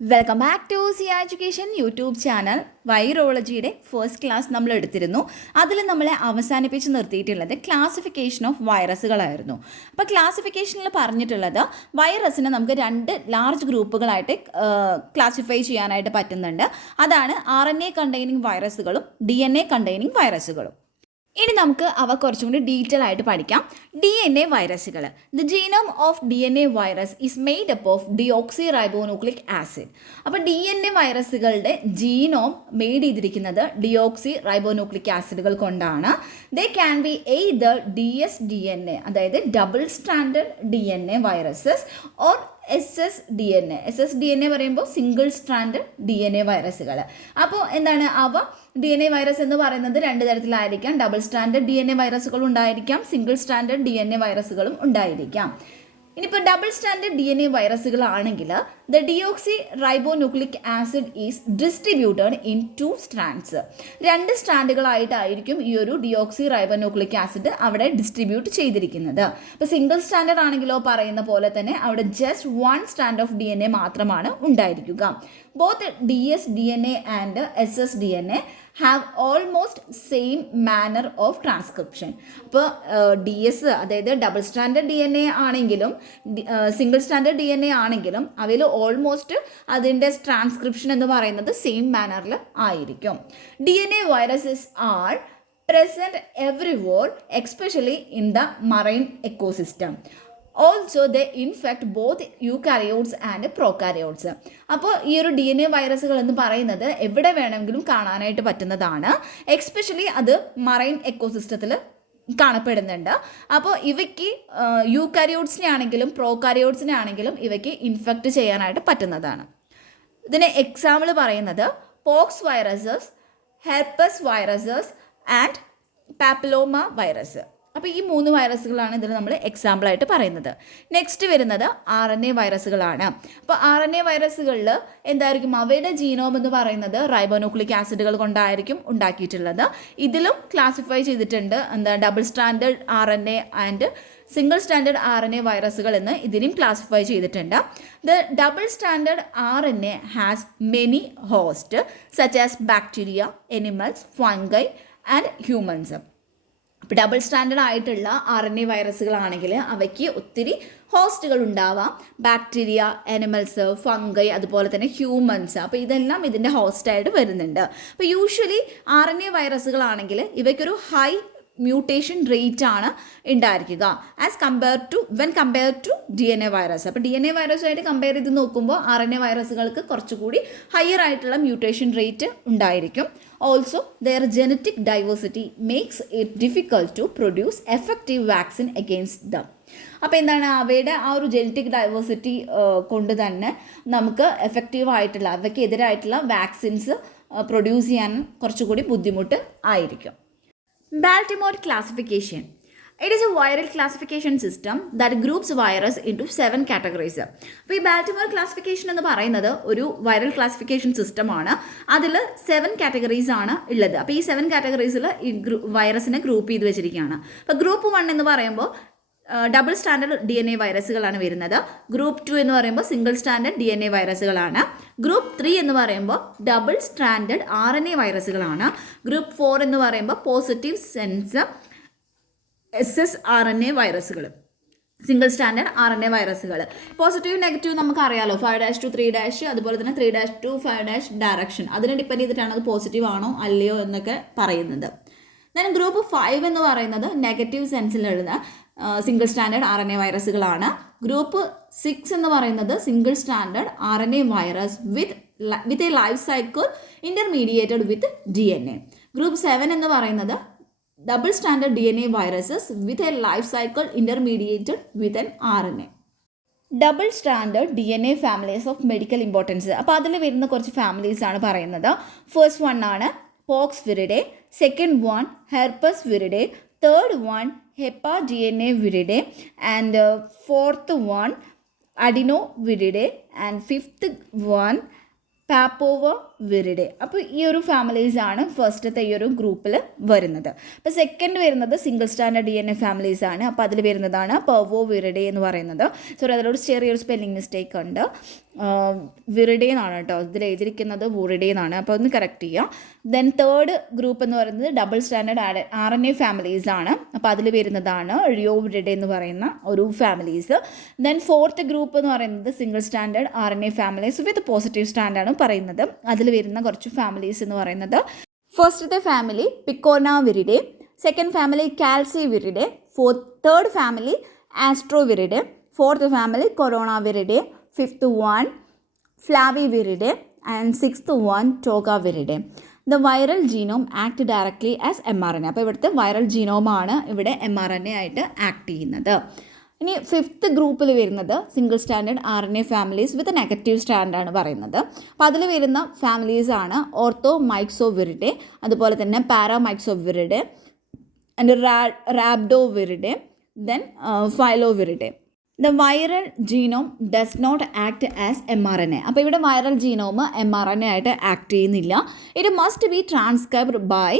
Welcome back to Siya education YouTube channel. വൈറോളജിയുടെ first class നമ്മൾ എടുത്തിരുന്നു. അതിൽ നമ്മളെ അവസാനിപ്പിച്ച് നിർത്തിയിട്ടുള്ളത് ക്ലാസിഫിക്കേഷൻ ഓഫ് വൈറസുകളായിരുന്നു. അപ്പോൾ ക്ലാസിഫിക്കേഷനിൽ പറഞ്ഞിട്ടുള്ളത് വൈറസിനെ നമുക്ക് രണ്ട് ലാർജ് ഗ്രൂപ്പുകളായിട്ട് ക്ലാസിഫൈ ചെയ്യാനായിട്ട് പറ്റുന്നുണ്ട്. അതാണ് RNA കണ്ടെയ്നിങ് വൈറസുകളും DNA കണ്ടെയ്നിങ് വൈറസുകളും. ഇനി നമുക്ക് അവ കുറച്ചും കൂടി ഡീറ്റെയിൽ ആയിട്ട് പഠിക്കാം. DNA വൈറസുകൾ. The genome of DNA virus is made up of deoxyribonucleic acid. അപ്പോൾ DNA വൈറസുകളുടെ ജീനോം മെയ്ഡ് ചെയ്തിരിക്കുന്നത് ഡിയോക്സിറൈബോന്യൂക്ലിക് ആസിഡുകൾ കൊണ്ടാണ്. They can be either dsDNA, അതായത് double standard DNA viruses, or SSDNA പറയുമ്പോൾ സിംഗിൾ സ്ട്രാൻഡ് DNA വൈറസുകൾ. അപ്പോൾ എന്താണ് അവ DNA വൈറസ് എന്ന് പറയുന്നത് രണ്ട് തരത്തിലായിരിക്കാം. ഡബിൾ സ്റ്റാൻഡേർഡ് DNA വൈറസുകളും ഉണ്ടായിരിക്കാം, സിംഗിൾ സ്റ്റാൻഡേർഡ് DNA വൈറസുകളും ഉണ്ടായിരിക്കാം. ഇനിയിപ്പോൾ ഡബിൾ സ്റ്റാൻഡേർഡ് DNA വൈറസുകളാണെങ്കിൽ the deoxyribonucleic acid is distributed in 2 strands. രണ്ട് സ്ട്രാൻഡുകളായിട്ടായിരിക്കും ഈ ഒരു ഡിയോക്സി റൈബോന്യൂക്ലിക് ആസിഡ് അവിടെ ഡിസ്ട്രിബ്യൂട്ട് ചെയ്തിരിക്കുന്നത്. ഇപ്പോൾ സിംഗിൾ സ്റ്റാൻഡേർഡ് ആണെങ്കിലോ പറയുന്ന പോലെ തന്നെ അവിടെ ജസ്റ്റ് 1 സ്റ്റാൻഡ് ഓഫ് DNA മാത്രമാണ് ഉണ്ടായിരിക്കുക. Both dsDNA and SSDNA have almost same manner of transcription. അപ്പോൾ DS അതായത് ഡബിൾ സ്റ്റാൻഡേർഡ് DNA ആണെങ്കിലും സിംഗിൾ സ്റ്റാൻഡേർഡ് DNA ആണെങ്കിലും അവയിൽ ഓൾമോസ്റ്റ് അതിൻ്റെ ട്രാൻസ്ക്രിപ്ഷൻ എന്ന് പറയുന്നത് സെയിം മാനറിൽ ആയിരിക്കും. DNA viruses R present everywhere, especially in the marine ecosystem. Also the infect both eukaryotes and prokaryotes. അപ്പോൾ ഈ ഒരു DNA വൈറസുകൾ എന്ന് പറയുന്നത് എവിടെ വേണമെങ്കിലും കാണാനായിട്ട് പറ്റുന്നതാണ്. എക്സ്പെഷ്യലി അത് മറൈൻ എക്കോസിസ്റ്റത്തിൽ കാണപ്പെടുന്നുണ്ട്. അപ്പോൾ ഇവയ്ക്ക് യൂകാരിയോട്സിനെ ആണെങ്കിലും പ്രോകാരിയോട്സിനെ ആണെങ്കിലും ഇവയ്ക്ക് ഇൻഫെക്റ്റ് ചെയ്യാനായിട്ട് പറ്റുന്നതാണ്. ഇതിന് എക്സാമ്പിൾ പറയുന്നത് pox viruses, herpes viruses and papilloma virus. അപ്പോൾ ഈ 3 വൈറസുകളാണ് ഇതിൽ നമ്മൾ എക്സാമ്പിളായിട്ട് പറയുന്നത്. നെക്സ്റ്റ് വരുന്നത് RNA വൈറസുകളാണ്. അപ്പോൾ RNA വൈറസുകളിൽ എന്തായിരിക്കും അവയുടെ ജീനോം എന്ന് പറയുന്നത് റൈബോന്യൂക്ലിക് ആസിഡുകൾ കൊണ്ടായിരിക്കും ഉണ്ടാക്കിയിട്ടുള്ളത്. ഇതിലും ക്ലാസിഫൈ ചെയ്തിട്ടുണ്ട് എന്താ double standard RNA and single standard RNA വൈറസുകൾ എന്ന് ഇതിനും ക്ലാസിഫൈ ചെയ്തിട്ടുണ്ട്. The double standard RNA has many host such as bacteria, animals, fungi and humans. ഇപ്പോൾ ഡബിൾ സ്റ്റാൻഡേർഡ് ആയിട്ടുള്ള RNA വൈറസുകളാണെങ്കിൽ അവയ്ക്ക് ഒത്തിരി ഹോസ്റ്റുകൾ ഉണ്ടാവാം. ബാക്ടീരിയ, എനിമൽസ്, ഫംഗൈ, അതുപോലെ തന്നെ ഹ്യൂമൻസ്. അപ്പോൾ ഇതെല്ലാം ഇതിൻ്റെ ഹോസ്റ്റായിട്ട് വരുന്നുണ്ട്. അപ്പോൾ യൂഷ്വലി RNA വൈറസുകളാണെങ്കിൽ ഇവയ്ക്കൊരു ഹൈ മ്യൂട്ടേഷൻ റേറ്റ് ആണ് ഉണ്ടായിരിക്കുക when compare to DNA virus. അപ്പോൾ DNA വൈറസുമായിട്ട് കമ്പയർ ചെയ്ത് നോക്കുമ്പോൾ RNA വൈറസുകൾക്ക് കുറച്ചുകൂടി ഹയർ ആയിട്ടുള്ള മ്യൂട്ടേഷൻ റേറ്റ് ഉണ്ടായിരിക്കും. Also their genetic diversity makes it difficult to produce effective vaccine against them. അപ്പോൾ എന്താണ് അവയുടെ ആ ഒരു ജനറ്റിക് ഡൈവേഴ്സിറ്റി കൊണ്ട് തന്നെ നമുക്ക് എഫക്റ്റീവ് ആയിട്ടുള്ള അവയ്ക്ക് എതിരായിട്ടുള്ള വാക്സിൻസ് പ്രൊഡ്യൂസ് ചെയ്യാൻ കുറച്ചുകൂടി ബുദ്ധിമുട്ട് ആയിരിക്കും. Baltimore classification. It is a viral classification system that groups virus into 7 categories. അപ്പോൾ ഈ ബാൽറ്റിമോർ ക്ലാസിഫിക്കേഷൻ എന്ന് പറയുന്നത് ഒരു വൈറൽ ക്ലാസിഫിക്കേഷൻ സിസ്റ്റമാണ്. അതിൽ 7 കാറ്റഗറീസ് ആണ് ഉള്ളത്. അപ്പോൾ ഈ 7 കാറ്റഗറീസിൽ ഈ വൈറസിനെ ഗ്രൂപ്പ് ചെയ്ത് വെച്ചിരിക്കുകയാണ്. അപ്പോൾ ഗ്രൂപ്പ് 1 എന്ന് പറയുമ്പോൾ ഡബിൾ സ്റ്റാൻഡേർഡ് DNA വൈറസുകളാണ് വരുന്നത്. ഗ്രൂപ്പ് 2 എന്ന് പറയുമ്പോൾ സിംഗിൾ സ്റ്റാൻഡേർഡ് DNA വൈറസുകളാണ്. ഗ്രൂപ്പ് 3 എന്ന് പറയുമ്പോൾ ഡബിൾ സ്റ്റാൻഡേർഡ് RNA വൈറസുകളാണ്. ഗ്രൂപ്പ് 4 എന്ന് പറയുമ്പോൾ പോസിറ്റീവ് സെൻസ് SSRNA വൈറസുകൾ, സിംഗിൾ സ്റ്റാൻഡേർഡ് RNA വൈറസുകൾ. പോസിറ്റീവ് നെഗറ്റീവ് നമുക്കറിയാലോ, 5' to 3', അതുപോലെ തന്നെ 3' to 5' ഡയറക്ഷൻ. അതിനെ ഡിപ്പെൻഡ് ചെയ്തിട്ടാണ് അത് പോസിറ്റീവ് ആണോ അല്ലയോ എന്നൊക്കെ പറയുന്നത്. ദെൻ ഗ്രൂപ്പ് 5 എന്ന് പറയുന്നത് നെഗറ്റീവ് സെൻസിലുള്ള സിംഗിൾ സ്റ്റാൻഡേർഡ് RNA വൈറസുകളാണ്. ഗ്രൂപ്പ് 6 എന്ന് പറയുന്നത് single standard RNA virus with a life cycle intermediated with DNA. Group 7 എന്ന് പറയുന്നത് double standard DNA viruses with a life cycle intermediated with an RNA. Double standard DNA families of medical importance. അപ്പോൾ അതിൽ വരുന്ന കുറച്ച് families ആണ് പറയുന്നത്. First one ആണ് poxviridae, second one herpesviridae, third one hepadnaviridae, and fourth one adenoviridae, and fifth one papovaviridae. അപ്പോൾ ഈ ഒരു ഫാമിലീസാണ് ഫസ്റ്റത്തെ ഈ ഒരു ഗ്രൂപ്പിൽ വരുന്നത്. അപ്പോൾ സെക്കൻഡ് വരുന്നത് സിംഗിൾ സ്റ്റാൻഡേർഡ് DNA ഫാമിലീസ് ആണ്. അപ്പോൾ അതിൽ വരുന്നതാണ് പെർവോ വിരിഡെ എന്ന് പറയുന്നത്. സോറി, അതിലൊരു ചെറിയൊരു സ്പെല്ലിംഗ് മിസ്റ്റേക്ക് ഉണ്ട്. വിറിഡേ എന്നാണ് കേട്ടോ, ഇതിൽ എഴുതിയിരിക്കുന്നത് വൂറിഡേ എന്നാണ്, അപ്പോൾ ഒന്ന് കറക്റ്റ് ചെയ്യാം. ദെൻ തേർഡ് ഗ്രൂപ്പ് എന്ന് പറയുന്നത് ഡബിൾ സ്റ്റാൻഡേർഡ് RNA ഫാമിലീസ് ആണ്. അപ്പോൾ അതിൽ വരുന്നതാണ് റിയോവിറിഡേ എന്ന് പറയുന്ന ഒരു ഫാമിലീസ്. ദെൻ ഫോർത്ത് ഗ്രൂപ്പ് എന്ന് പറയുന്നത് single standard RNA families with positive സ്റ്റാൻഡാണ് പറയുന്നത്. അതിൽ വരുന്ന കുറച്ച് ഫാമിലീസ് എന്ന് പറയുന്നത്, ഫസ്റ്റത്തെ family picornaviridae, second family caliciviridae, third family astroviridae, fourth family coronaviridae, fifth one flaviviridae, and sixth one togaviridae. The viral genome act directly as mRNA. അപ്പോൾ ഇവിടുത്തെ വൈറൽ ജീനോമാണ് ഇവിടെ mRNA ആയിട്ട് ആക്ട് ചെയ്യുന്നത്. ഇനി ഫിഫ്ത്ത് ഗ്രൂപ്പിൽ വരുന്നത് single standard RNA families with negative സ്റ്റാൻഡാണ് പറയുന്നത്. അപ്പോൾ അതിൽ വരുന്ന ഫാമിലീസാണ് ഓർത്തോമൈക്സോവിറിഡേ, അതുപോലെ തന്നെ paramyxoviridae, and rhabdoviridae, then filoviridae. The viral genome does not act as mRNA. അപ്പോൾ ഇവിടെ വൈറൽ ജീനോം mRNA ആയിട്ട് ആക്ട് ചെയ്യുന്നില്ല. It must be transcribed by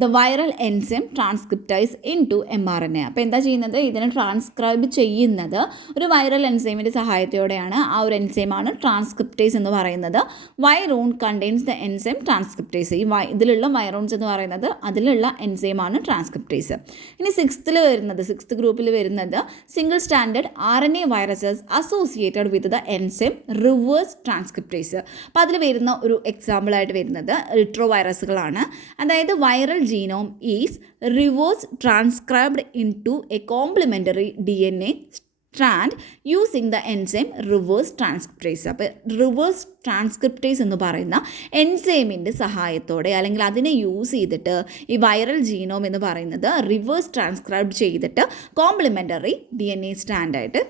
the viral enzyme transcriptase into mRNA. അപ്പോൾ എന്താ ചെയ്യുന്നത്, ഇതിനെ ട്രാൻസ്ക്രൈബ് ചെയ്യുന്നത് ഒരു വൈറൽ എൻസൈമിൻ്റെ സഹായത്തോടെയാണ്. ആ ഒരു എൻസൈമാണ് ട്രാൻസ്ക്രിപ്റ്റേസ് എന്ന് പറയുന്നത്. വൈറോൺ കണ്ടെയ്ൻസ് ദ എൻസൈം ട്രാൻസ്ക്രിപ്റ്റേസ്. ഈ ഇതിലുള്ള വൈറോൺസ് എന്ന് പറയുന്നത് അതിലുള്ള എൻസൈമാണ് ട്രാൻസ്ക്രിപ്റ്റേസ്. ഇനി സിക്സ്ത് ഗ്രൂപ്പിൽ വരുന്നത് single standard RNA viruses associated with the enzyme reverse transcriptase. അപ്പോൾ അതിൽ വരുന്ന ഒരു എക്സാമ്പിളായിട്ട് വരുന്നത് റിട്രോ വൈറസുകളാണ്. അതായത് viral genome is reverse transcribed into a complementary DNA strand using the enzyme reverse transcriptase. അപ്പോൾ റിവേഴ്സ് ട്രാൻസ്ക്രിപ്റ്റേസ് എന്ന് പറയുന്ന എൻസൈമിൻ്റെ സഹായത്തോടെ അല്ലെങ്കിൽ അതിനെ യൂസ് ചെയ്തിട്ട് ഈ വൈറൽ ജീനോം എന്ന് പറയുന്നത് റിവേഴ്സ് ട്രാൻസ്ക്രൈബ് ചെയ്തിട്ട് കോംപ്ലിമെൻ്ററി DNA സ്റ്റാൻഡായിട്ട്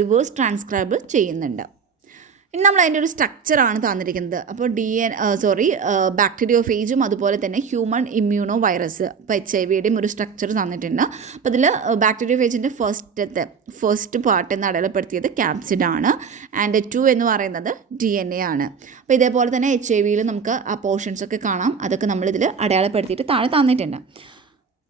റിവേഴ്സ് ട്രാൻസ്ക്രൈബ് ചെയ്യുന്നുണ്ട്. ഇനി നമ്മൾ അതിൻ്റെ ഒരു സ്ട്രക്ചറാണ് തന്നിരിക്കുന്നത്. അപ്പോൾ ബാക്ടീരിയോഫേജും അതുപോലെ തന്നെ ഹ്യൂമൺ ഇമ്മ്യൂണോ വൈറസ്, ഇപ്പോൾ HIV-യുടെയും ഒരു സ്ട്രക്ചർ തന്നിട്ടുണ്ട്. അപ്പോൾ ഇതിൽ ബാക്ടീരിയോഫേജിൻ്റെ ഫസ്റ്റ് പാർട്ട് എന്ന് അടയാളപ്പെടുത്തിയത് ക്യാപ്സിഡാണ്. ആൻഡ് 2 എന്ന് പറയുന്നത് DNA ആണ്. അപ്പോൾ ഇതേപോലെ തന്നെ HIV-യിൽ നമുക്ക് ആ പോർഷൻസൊക്കെ കാണാം. അതൊക്കെ നമ്മളിതിൽ അടയാളപ്പെടുത്തിയിട്ട് താഴെ തന്നിട്ടുണ്ട്.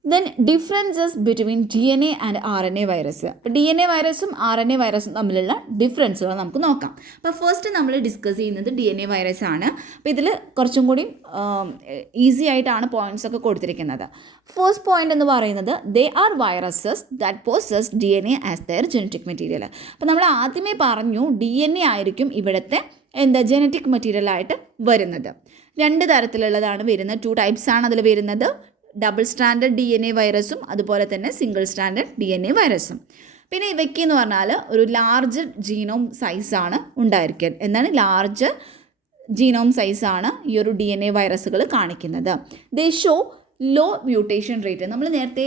Then differences between DNA and RNA virus. അപ്പോൾ DNA വൈറസും RNA വൈറസും തമ്മിലുള്ള ഡിഫറൻസുകൾ നമുക്ക് നോക്കാം. അപ്പോൾ ഫസ്റ്റ് നമ്മൾ ഡിസ്കസ് ചെയ്യുന്നത് DNA വൈറസ് ആണ്. അപ്പോൾ ഇതിൽ കുറച്ചും കൂടി ഈസി ആയിട്ടാണ് പോയിൻറ്റ്സ് ഒക്കെ കൊടുത്തിരിക്കുന്നത്. ഫസ്റ്റ് പോയിന്റ് എന്ന് പറയുന്നത് they R viruses that poses DNA as there genetic material. അപ്പോൾ നമ്മൾ ആദ്യമേ പറഞ്ഞു DNA ആയിരിക്കും ഇവിടുത്തെ ജനറ്റിക് മെറ്റീരിയലായിട്ട് വരുന്നത്. 2 തരത്തിലുള്ളതാണ് വരുന്നത്, 2 ടൈപ്സ് ആണ് അതിൽ വരുന്നത്. ഡബിൾ സ്റ്റാൻഡേർഡ് DNA വൈറസും അതുപോലെ തന്നെ സിംഗിൾ സ്റ്റാൻഡേർഡ് DNA വൈറസും. പിന്നെ ഇവയ്ക്ക് എന്ന് പറഞ്ഞാൽ ഒരു ലാർജ് ജീനോം സൈസാണ് ഉണ്ടായിരിക്കുക. എന്താണ് ലാർജ് ജീനോം സൈസാണ് ഈ ഒരു DNA വൈറസുകൾ കാണിക്കുന്നത്. They show low mutation rate. നമ്മൾ നേരത്തെ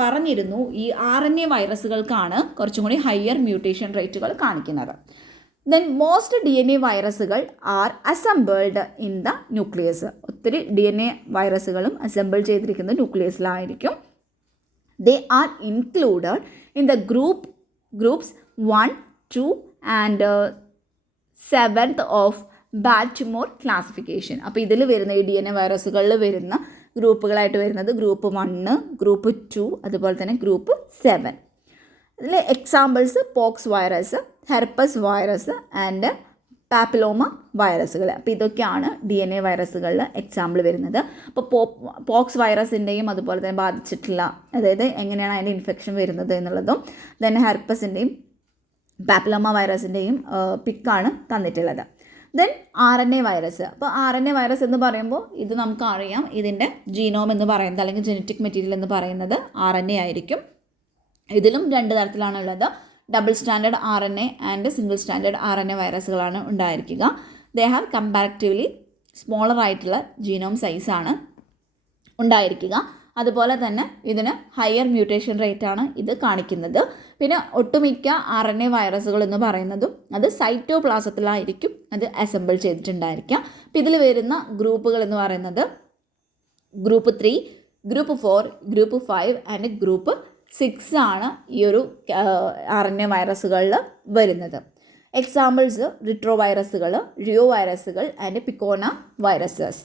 പറഞ്ഞിരുന്നു ഈ RNA വൈറസുകൾക്കാണ് കുറച്ചും കൂടി ഹയർ മ്യൂട്ടേഷൻ റേറ്റുകൾ കാണിക്കുന്നത്. ദെൻ മോസ്റ്റ് DNA വൈറസുകൾ are assembled in the nucleus. ഒത്തിരി DNA വൈറസുകളും അസംബിൾ ചെയ്തിരിക്കുന്നത് ന്യൂക്ലിയസിലായിരിക്കും. They are included in the groups 1, 2 and 7th of Baltimore classification. അപ്പോൾ ഇതിൽ വരുന്ന ഈ DNA വൈറസുകളിൽ വരുന്ന ഗ്രൂപ്പുകളായിട്ട് വരുന്നത് ഗ്രൂപ്പ് 1, ഗ്രൂപ്പ് 2 അതുപോലെ തന്നെ ഗ്രൂപ്പ് 7. ഇതിൽ examples pox virus, herpes virus and papilloma വൈറസുകൾ. അപ്പോൾ ഇതൊക്കെയാണ് DNA വൈറസുകളിൽ എക്സാമ്പിൾ വരുന്നത്. അപ്പോൾ പോക്സ് വൈറസിൻ്റെയും അതുപോലെ തന്നെ ബാധിച്ചിട്ടുള്ള, അതായത് എങ്ങനെയാണ് അതിൻ്റെ ഇൻഫെക്ഷൻ വരുന്നത് എന്നുള്ളതും, ദെൻ ഹെർപ്പസിൻ്റെയും പാപ്പിലോമ വൈറസിൻ്റെയും പിക്കാണ് തന്നിട്ടുള്ളത്. Then RNA virus. അപ്പോൾ RNA വൈറസ് എന്ന് പറയുമ്പോൾ ഇത് നമുക്കറിയാം, ഇതിൻ്റെ ജീനോം എന്ന് പറയുന്നത് അല്ലെങ്കിൽ ജനറ്റിക് മെറ്റീരിയൽ എന്ന് പറയുന്നത് RNA ആയിരിക്കും. ഇതിലും 2 തരത്തിലാണുള്ളത്. Double standard RNA and single standard RNA വൈറസുകളാണ് ഉണ്ടായിരിക്കുക. ദേ ഹാവ് കമ്പാരിറ്റീവ്ലി സ്മോളർ ആയിട്ടുള്ള ജീനോം സൈസാണ് ഉണ്ടായിരിക്കുക. അതുപോലെ തന്നെ ഇതിന് ഹയർ മ്യൂട്ടേഷൻ റേറ്റാണ് ഇത് കാണിക്കുന്നത്. പിന്നെ ഒട്ടുമിക്ക RNA വൈറസുകൾ എന്ന് പറയുന്നതും അത് സൈറ്റോപ്ലാസത്തിലായിരിക്കും അത് അസംബിൾ ചെയ്തിട്ടുണ്ടായിരിക്കുക. അപ്പോൾ ഇതിൽ വരുന്ന ഗ്രൂപ്പുകൾ എന്ന് പറയുന്നത് group 3, group 4, group 5 and group 6 ആണ് ഈ ഒരു RNA വൈറസുകളിൽ വരുന്നത്. എക്സാമ്പിൾസ് റിട്രോ വൈറസുകൾ, റിയോ വൈറസുകൾ ആൻഡ് പിക്കോന വൈറസസ്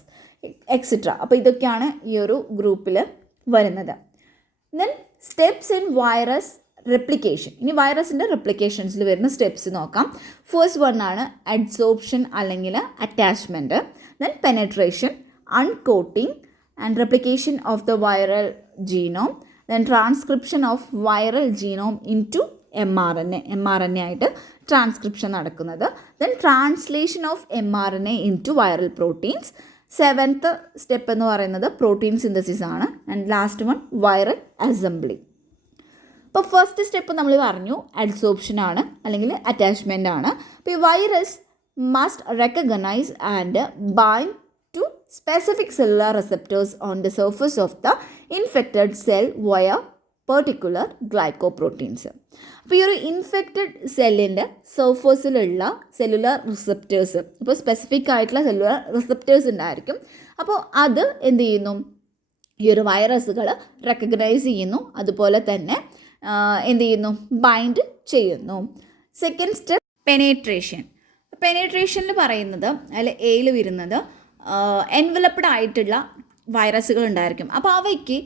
എക്സെട്ര. അപ്പോൾ ഇതൊക്കെയാണ് ഈ ഒരു ഗ്രൂപ്പിൽ വരുന്നത്. Then steps in virus replication. ഇനി വൈറസിൻ്റെ റെപ്ലിക്കേഷൻസിൽ വരുന്ന സ്റ്റെപ്സ് നോക്കാം. ഫസ്റ്റ് വൺ ആണ് അഡ്സോർപ്ഷൻ അല്ലെങ്കിൽ attachment, then penetration, uncoating and replication of the viral genome, then transcription of viral genome into mRNA ആയിട്ട് ട്രാൻസ്ക്രിപ്ഷൻ നടക്കുന്നത്, then translation of mRNA into viral proteins. Seventh step എന്ന് പറയുന്നത് protein synthesis ആണ്. And last one viral assembly. ഇപ്പോൾ first step നമ്മൾ പറഞ്ഞു adsorption ആണ് അല്ലെങ്കിൽ അറ്റാച്ച്മെൻ്റ് ആണ്. അപ്പോൾ ഈ virus must recognise and bind to specific cellular receptors on the surface of the infected cell via particular glycoproteins. അപ്പോൾ ഈ ഒരു ഇൻഫെക്റ്റഡ് സെല്ലിൻ്റെ സർഫസിലുള്ള സെല്ലുലാർ റിസെപ്റ്റേഴ്സ്, ഇപ്പോൾ സ്പെസിഫിക് ആയിട്ടുള്ള സെല്ലുലാർ റിസെപ്റ്റേഴ്സ് ഉണ്ടായിരിക്കും. അപ്പോൾ അത് എന്ത് ചെയ്യുന്നു, ഈ ഒരു വൈറസുകൾ റെക്കഗ്നൈസ് ചെയ്യുന്നു, അതുപോലെ തന്നെ എന്ത് ചെയ്യുന്നു, ബൈൻഡ് ചെയ്യുന്നു. Second step പെനേട്രേഷൻ. പെനേട്രേഷനിൽ പറയുന്നത് അതിൽ എയിൽ വരുന്നത് എൻവലപ്ഡ് ആയിട്ടുള്ള വൈറസുകൾ ഉണ്ടായിരിക്കും. അപ്പോൾ അവയ്ക്ക്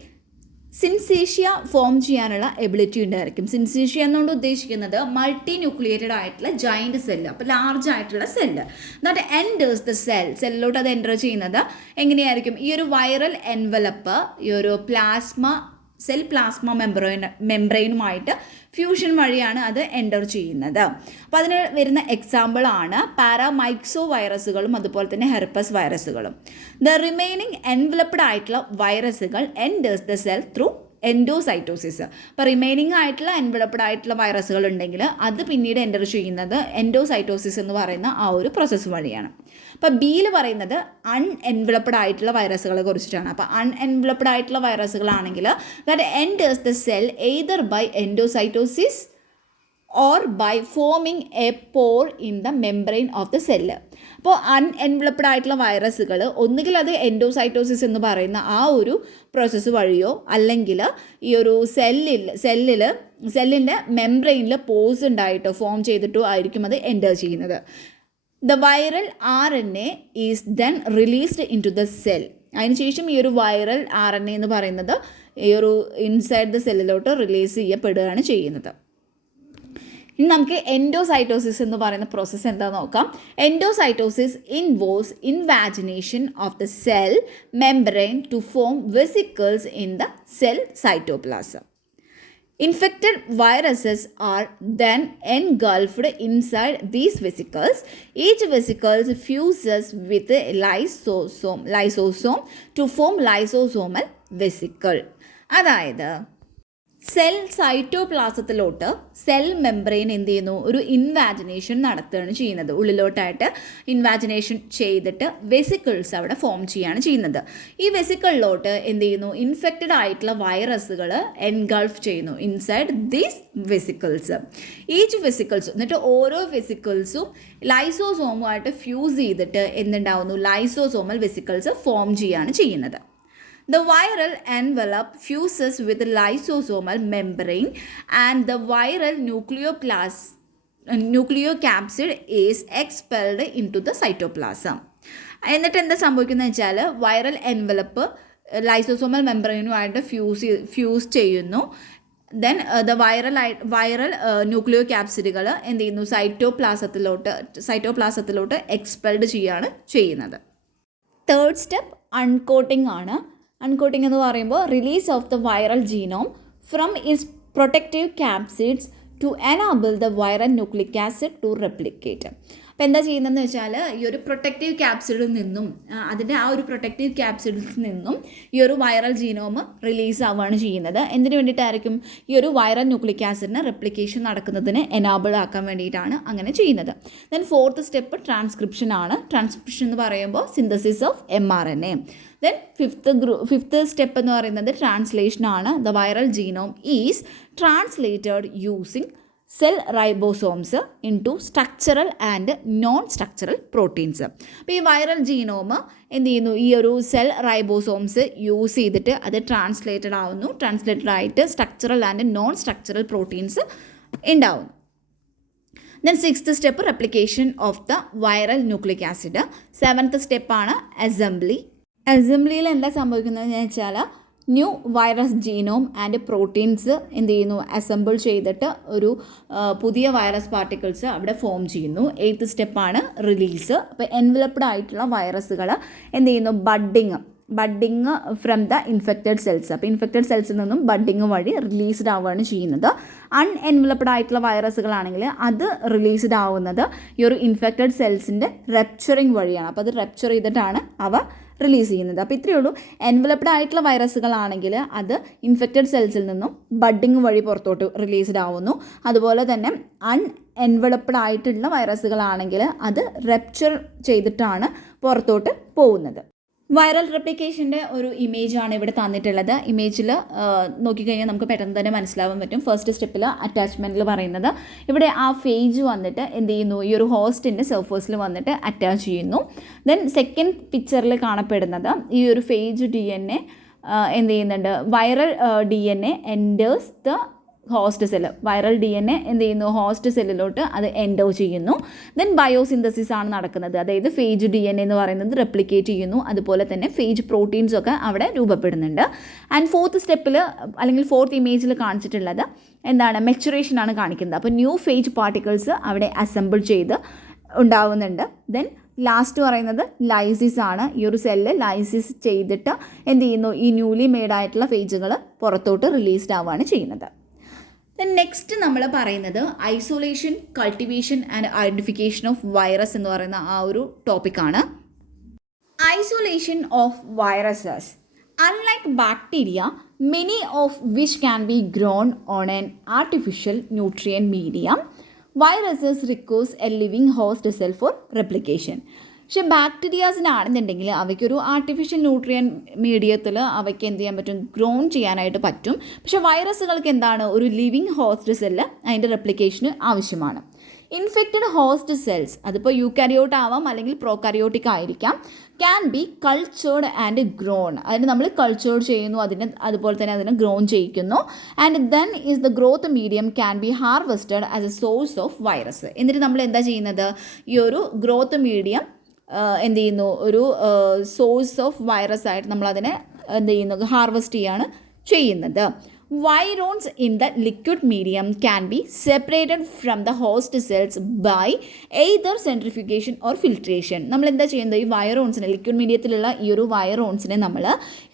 സിൻസീഷ്യ ഫോം ചെയ്യാനുള്ള എബിലിറ്റി ഉണ്ടായിരിക്കും. സിൻസീഷ്യ എന്നുകൊണ്ട് ഉദ്ദേശിക്കുന്നത് മൾട്ടി ന്യൂക്ലിയേറ്റഡ് ആയിട്ടുള്ള ജോയിൻറ്റ് സെല്ല്, അപ്പോൾ ലാർജ് ആയിട്ടുള്ള സെല്ല് ദാറ്റ് എൻറ്റേഴ്സ് ദ സെല്ലിലോട്ട് അത് എൻ്റർ ചെയ്യുന്നത് എങ്ങനെയായിരിക്കും, ഈ ഒരു വൈറൽ എൻവലപ്പ് ഈ ഒരു സെൽ പ്ലാസ്മ മെംബ്രെയിനുമായിട്ട് ഫ്യൂഷൻ വഴിയാണ് അത് എൻ്റർ ചെയ്യുന്നത്. അപ്പോൾ അതിന് വരുന്ന എക്സാമ്പിളാണ് പാരാമൈക്സോ വൈറസുകളും അതുപോലെ തന്നെ ഹെർപ്പസ് വൈറസുകളും. ദ റിമൈനിങ് എൻവലപ്ഡ് ആയിട്ടുള്ള വൈറസുകൾ enters the cell through endocytosis. അപ്പോൾ റിമൈനിങ് ആയിട്ടുള്ള എൻവലപ്ഡ് ആയിട്ടുള്ള വൈറസുകൾ ഉണ്ടെങ്കിൽ അത് പിന്നീട് എൻ്റർ ചെയ്യുന്നത് എൻഡോസൈറ്റോസിസ് എന്ന് പറയുന്ന ആ ഒരു പ്രോസസ്സ് വഴിയാണ്. അപ്പോൾ ബിയിൽ പറയുന്നത് അൺഎൻവലപ്ഡ് ആയിട്ടുള്ള വൈറസുകളെ കുറിച്ചിട്ടാണ്. അപ്പോൾ അൺഎൻവലപ്ഡ് ആയിട്ടുള്ള വൈറസുകളാണെങ്കിൽ that enters the cell either by endocytosis or by forming a pore in the membrane of the cell. അപ്പോൾ അൺഎൻവലപ്ഡ് ആയിട്ടുള്ള വൈറസുകൾ ഒന്നുകിൽ അത് എൻഡോസൈറ്റോസിസ് എന്ന് പറയുന്ന ആ ഒരു പ്രോസസ്സ് വഴിയോ അല്ലെങ്കിൽ ഈ ഒരു സെല്ലിൻ്റെ മെംബ്രെയിനിൽ പോസ് ഉണ്ടായിട്ടോ ഫോം ചെയ്തിട്ടോ ആയിരിക്കും അത് എൻ്റർ ചെയ്യുന്നത്. The viral RNA is then released into the cell. അതിനുശേഷം ഈ ഒരു വൈറൽ RNA എന്ന് പറയുന്നത് ഈ ഒരു ഇൻസൈഡ് ദ സെല്ലിലോട്ട് റിലീസ് ചെയ്യപ്പെടുകയാണ് ചെയ്യുന്നത്. ഇനി നമുക്ക് എൻഡോസൈറ്റോസിസ് എന്ന് പറയുന്ന പ്രോസസ്സ് എന്താണെന്ന് നോക്കാം. Endocytosis involves invagination of the cell membrane to form vesicles in the cell cytoplasm. Infected viruses are then engulfed inside these vesicles. Each vesicle fuses with a lysosome to form lysosomal vesicle. അതായത് cell സൈറ്റോപ്ലാസത്തിലോട്ട് cell membrane എന്ത് ചെയ്യുന്നു, ഒരു ഇൻവാജിനേഷൻ നടത്തുകയാണ് ചെയ്യുന്നത്. ഉള്ളിലോട്ടായിട്ട് ഇൻവാജിനേഷൻ ചെയ്തിട്ട് vesicles അവിടെ form ചെയ്യുകയാണ് ചെയ്യുന്നത്. ഈ വെസിക്കിളിലോട്ട് എന്ത് ചെയ്യുന്നു, ഇൻഫെക്റ്റഡ് ആയിട്ടുള്ള വൈറസുകൾ എൻഗൾഫ് ചെയ്യുന്നു inside these vesicles. Each vesicles എന്നിട്ട് ഓരോ വെസിക്കിൾസും ലൈസോസോമുമായിട്ട് ഫ്യൂസ് ചെയ്തിട്ട് എന്തുണ്ടാവുന്നു, ലൈസോസോമൽ വെസിക്കിൾസ് ഫോം ചെയ്യുകയാണ് ചെയ്യുന്നത്. The viral envelope fuses with the lysosomal membrane and the viral nucleocapsid is expelled into the cytoplasm. എന്നിട്ട് എന്താ സംഭവിക്കുന്നത് വെച്ചാൽ വൈറൽ എൻവലപ്പ് ലൈസോസോമൽ മെംബ്രെയിനുമായിട്ട് ഫ്യൂസ് ചെയ്യുന്നു. ദെൻ ദ വൈറൽ ന്യൂക്ലിയോ ക്യാപ്സിഡുകൾ എന്ത് ചെയ്യുന്നു, സൈറ്റോപ്ലാസത്തിലോട്ട് എക്സ്പെൽഡ് ചെയ്യുകയാണ് ചെയ്യുന്നത്. തേർഡ് സ്റ്റെപ്പ് അൺകോട്ടിംഗ് ആണ്. അൺകോട്ടിംഗ് എന്ന് പറയുമ്പോൾ release of the viral genome from its protective capsids to enable the viral nucleic acid to replicate. അപ്പോൾ എന്താ ചെയ്യുന്നതെന്ന് വെച്ചാൽ ഈ ഒരു പ്രൊട്ടക്റ്റീവ് ക്യാപ്സിഡിൽ നിന്നും അതിൻ്റെ ആ ഒരു പ്രൊട്ടക്റ്റീവ് ക്യാപ്സിഡിൽ നിന്നും ഈ ഒരു വൈറൽ ജീനോം റിലീസ് ആവുകയാണ് ചെയ്യുന്നത്. എന്തിനു വേണ്ടിയിട്ടായിരിക്കും, ഈ ഒരു വൈറൽ ന്യൂക്ലിക് ആസിഡിന് റെപ്ലിക്കേഷൻ നടക്കുന്നതിന് എനാബിൾ ആക്കാൻ വേണ്ടിയിട്ടാണ് അങ്ങനെ ചെയ്യുന്നത്. ദെൻ ഫോർത്ത് സ്റ്റെപ്പ് ട്രാൻസ്ക്രിപ്ഷൻ ആണ്. ട്രാൻസ്ക്രിപ്ഷൻ എന്ന് പറയുമ്പോൾ synthesis of mRNA. Then fifth step എന്ന് പറയുന്നത് ട്രാൻസ്ലേഷൻ ആണ്. The viral genome is translated using cell ribosomes into structural and non structural proteins. അപ്പോൾ ഈ വൈറൽ ജീനോം എന്ത് ചെയ്യുന്നു, ഈ ഒരു സെൽ റൈബോസോംസ് യൂസ് ചെയ്തിട്ട് അത് ട്രാൻസ്ലേറ്റഡ് ആവുന്നു. ട്രാൻസ്ലേറ്റഡ് ആയിട്ട് structural and non structural proteins ഉണ്ടാവുന്നു. Then sixth step replication of the viral nucleic acid. Seventh സ്റ്റെപ്പാണ് അസംബ്ലി. അസംബ്ലിയിൽ എന്താ സംഭവിക്കുന്നതെന്ന് വെച്ചാൽ new virus genome and proteins എന്ത് ചെയ്യുന്നു, അസംബിൾ ചെയ്തിട്ട് ഒരു പുതിയ വൈറസ് പാർട്ടിക്കിൾസ് അവിടെ ഫോം ചെയ്യുന്നു. 8th സ്റ്റെപ്പാണ് റിലീസ്. അപ്പോൾ എൻവലപ്ഡ് ആയിട്ടുള്ള വൈറസുകൾ എന്ത് ചെയ്യുന്നു, budding from the infected cells. അപ്പോൾ ഇൻഫെക്റ്റഡ് സെൽസിൽ നിന്നും ബഡ്ഡിങ് വഴി റിലീസ്ഡ് ആവുകയാണ് ചെയ്യുന്നത്. അൺഎൻവലപ്ഡ് ആയിട്ടുള്ള വൈറസുകളാണെങ്കിൽ അത് റിലീസ്ഡ് ആവുന്നത് ഈ ഒരു ഇൻഫെക്റ്റഡ് സെൽസിൻ്റെ റപ്ചറിങ് വഴിയാണ്. അപ്പോൾ അത് റപ്ചർ ചെയ്തിട്ടാണ് അവ റിലീസ് ചെയ്യുന്നത്. അപ്പോൾ ഇത്രയേ ഉള്ളൂ. എൻവലപ്ഡ് ആയിട്ടുള്ള വൈറസുകളാണെങ്കിൽ അത് ഇൻഫെക്റ്റഡ് സെൽസിൽ നിന്നും ബഡ്ഡിങ് വഴി പുറത്തോട്ട് റിലീസ്ഡ് ആവുന്നു. അതുപോലെ തന്നെ അൺഎൻവലപ്ഡ് ആയിട്ടുള്ള വൈറസുകളാണെങ്കിൽ അത് റപ്ചർ ചെയ്തിട്ടാണ് പുറത്തോട്ട് പോകുന്നത്. വൈറൽ റെപ്ലിക്കേഷൻ്റെ ഒരു ഇമേജാണ് ഇവിടെ തന്നിട്ടുള്ളത്. ഇമേജിൽ നോക്കിക്കഴിഞ്ഞാൽ നമുക്ക് പെട്ടെന്ന് തന്നെ മനസ്സിലാവാൻ പറ്റും. ഫസ്റ്റ് സ്റ്റെപ്പിൽ അറ്റാച്ച്മെൻറ്റിൽ പറയുന്നത് ഇവിടെ ആ ഫേജ് വന്നിട്ട് എന്ത് ചെയ്യുന്നു, ഈ ഒരു ഹോസ്റ്റിൻ്റെ സർഫേസിൽ വന്നിട്ട് അറ്റാച്ച് ചെയ്യുന്നു. ദെൻ സെക്കൻഡ് പിക്ചറിൽ കാണപ്പെടുന്നത് ഈ ഒരു ഫേജ് DNA എന്ത് ചെയ്യുന്നുണ്ട്, viral DNA enters the host cell. Viral DNA എന്ത് ചെയ്യുന്നു, ഹോസ്റ്റ് സെല്ലിലോട്ട് അത് എൻഡോ ചെയ്യുന്നു. ദെൻ ബയോസിന്തസിസ് ആണ് നടക്കുന്നത്. അതായത് ഫേജ് DNA എന്ന് പറയുന്നത് റെപ്ലിക്കേറ്റ് ചെയ്യുന്നു. അതുപോലെ തന്നെ ഫേജ് പ്രോട്ടീൻസൊക്കെ അവിടെ രൂപപ്പെടുന്നുണ്ട്. ആൻഡ് 4th സ്റ്റെപ്പിൽ അല്ലെങ്കിൽ 4th ഇമേജിൽ കാണിച്ചിട്ടുള്ളത് എന്താണ്, മെച്ചുറേഷൻ ആണ് കാണിക്കുന്നത്. അപ്പോൾ ന്യൂ ഫേജ് പാർട്ടിക്കിൾസ് അവിടെ അസംബിൾ ചെയ്ത് ഉണ്ടാവുന്നുണ്ട്. ദെൻ ലാസ്റ്റ് പറയുന്നത് ലൈസിസ് ആണ്. ഈ ഒരു സെല്ല് ലൈസിസ് ചെയ്തിട്ട് എന്ത് ചെയ്യുന്നു, ഈ ന്യൂലി മെയ്ഡായിട്ടുള്ള ഫേജുകൾ പുറത്തോട്ട് റിലീസ്ഡ് ആവുകയാണ് ചെയ്യുന്നത്. ദെൻ നെക്സ്റ്റ് നമ്മൾ പറയുന്നത് isolation, cultivation and identification of virus എന്ന് പറയുന്ന ആ ഒരു ടോപ്പിക്കാണ്. Isolation of viruses. Unlike bacteria, many of which can be grown on an artificial nutrient medium, viruses requires a living host cell for replication. പക്ഷേ ബാക്ടീരിയാസിനാണെന്നുണ്ടെങ്കിൽ അവയ്ക്കൊരു artificial nutrient മീഡിയത്തിൽ അവയ്ക്ക് എന്ത് ചെയ്യാൻ പറ്റും, ഗ്രോൺ ചെയ്യാനായിട്ട് പറ്റും. പക്ഷേ വൈറസുകൾക്ക് എന്താണ്, ഒരു ലിവിങ് ഹോസ്റ്റ് സെല്ല് അതിൻ്റെ റെപ്ലിക്കേഷന് ആവശ്യമാണ്. ഇൻഫെക്റ്റഡ് ഹോസ്റ്റ് സെൽസ്, അതിപ്പോൾ യൂക്കാരിയോട്ട് ആവാം അല്ലെങ്കിൽ പ്രോകാരിയോട്ടിക് ആയിരിക്കാം, can be cultured and grown. അതിന് നമ്മൾ കൾച്ചേർഡ് ചെയ്യുന്നു, അതുപോലെ തന്നെ അതിനെ ഗ്രോൺ ചെയ്യിക്കുന്നു. And then is the growth medium can be harvested as a source of virus. എന്നിട്ട് നമ്മൾ എന്താ ചെയ്യുന്നത്, ഈ ഒരു ഗ്രോത്ത് മീഡിയം എന്ത് ചെയ്യുന്നു, ഒരു സോഴ്സ് ഓഫ് വൈറസ് ആയിട്ട് നമ്മളതിനെ എന്ത് ചെയ്യുന്നു, ഹാർവെസ്റ്റ് ചെയ്യാണ് ചെയ്യുന്നത്. Virons in the liquid medium can be separated from the host cells by either centrifugation or filtration. നമ്മൾ എന്താ ചെയ്യുന്നത്, ഈ വൈറോൺസിനെ, ലിക്വിഡ് മീഡിയത്തിലുള്ള ഈ ഒരു വൈറോൺസിനെ നമ്മൾ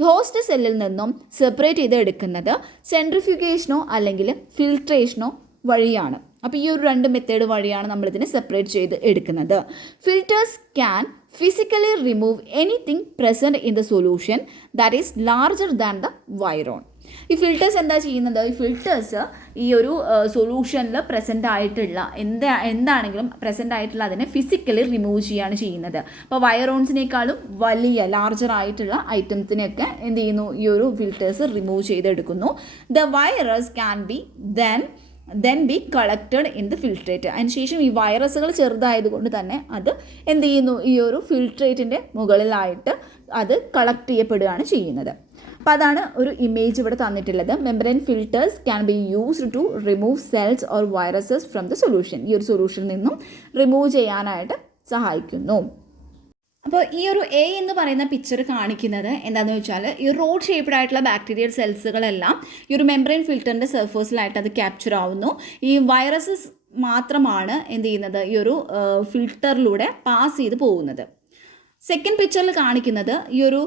ഹോസ്റ്റ് സെല്ലിൽ നിന്നും സെപ്പറേറ്റ് ചെയ്ത് എടുക്കുന്നത് സെൻട്രിഫ്യൂഗേഷനോ അല്ലെങ്കിൽ ഫിൽട്രേഷനോ വഴിയാണ്. അപ്പോൾ ഈ ഒരു 2 മെത്തേഡ് വഴിയാണ് നമ്മളിതിനെ സെപ്പറേറ്റ് ചെയ്ത് എടുക്കുന്നത്. Filters can physically remove anything present in the solution that is larger than the viron. ഈ ഫിൽറ്റേഴ്സ് എന്താ ചെയ്യുന്നത്, ഈ ഫിൽറ്റേഴ്സ് ഈ ഒരു സൊല്യൂഷനിൽ പ്രസൻ്റ് ആയിട്ടുള്ള എന്താണെങ്കിലും പ്രസൻ്റ് ആയിട്ടുള്ള അതിനെ ഫിസിക്കലി റിമൂവ് ചെയ്യുകയാണ് ചെയ്യുന്നത്. അപ്പോൾ വൈറോൺസിനേക്കാളും വലിയ ലാർജർ ആയിട്ടുള്ള ഐറ്റംസിനെയൊക്കെ എന്ത് ചെയ്യുന്നു, ഈ ഒരു ഫിൽറ്റേഴ്സ് റിമൂവ് ചെയ്തെടുക്കുന്നു. The virus can be then be collected in the filtrate. അതിനുശേഷം ഈ വൈറസുകൾ ചെറുതായതുകൊണ്ട് തന്നെ അത് എന്ത് ചെയ്യുന്നു, ഈ ഒരു ഫിൽട്രേറ്റിൻ്റെ മുകളിലായിട്ട് അത് കളക്ട് ചെയ്യപ്പെടുകയാണ് ചെയ്യുന്നത്. അപ്പോൾ അതാണ് ഒരു ഇമേജ് ഇവിടെ തന്നിട്ടുള്ളത്. Membrane filters can be used to remove cells or viruses from the solution. ഈ ഒരു സൊല്യൂഷനിൽ നിന്നും റിമൂവ് ചെയ്യാനായിട്ട് സഹായിക്കുന്നു. അപ്പോൾ ഈ ഒരു A എന്ന് പറയുന്ന പിക്ചർ കാണിക്കുന്നത് എന്താണെന്ന് വെച്ചാൽ, ഈ റോഡ് ഷേപ്ഡ് ആയിട്ടുള്ള ബാക്ടീരിയൽ സെൽസുകളെല്ലാം ഈ ഒരു മെംബ്രെയിൻ ഫിൽറ്ററിൻ്റെ സർഫേസിലായിട്ട് അത് ക്യാപ്ചർ ആവുന്നു. ഈ വൈറസസ് മാത്രമാണ് എന്ത് ചെയ്യുന്നത്, ഈ ഒരു ഫിൽറ്ററിലൂടെ പാസ് ചെയ്ത് പോകുന്നത്. സെക്കൻഡ് പിക്ചറിൽ കാണിക്കുന്നത് ഈ ഒരു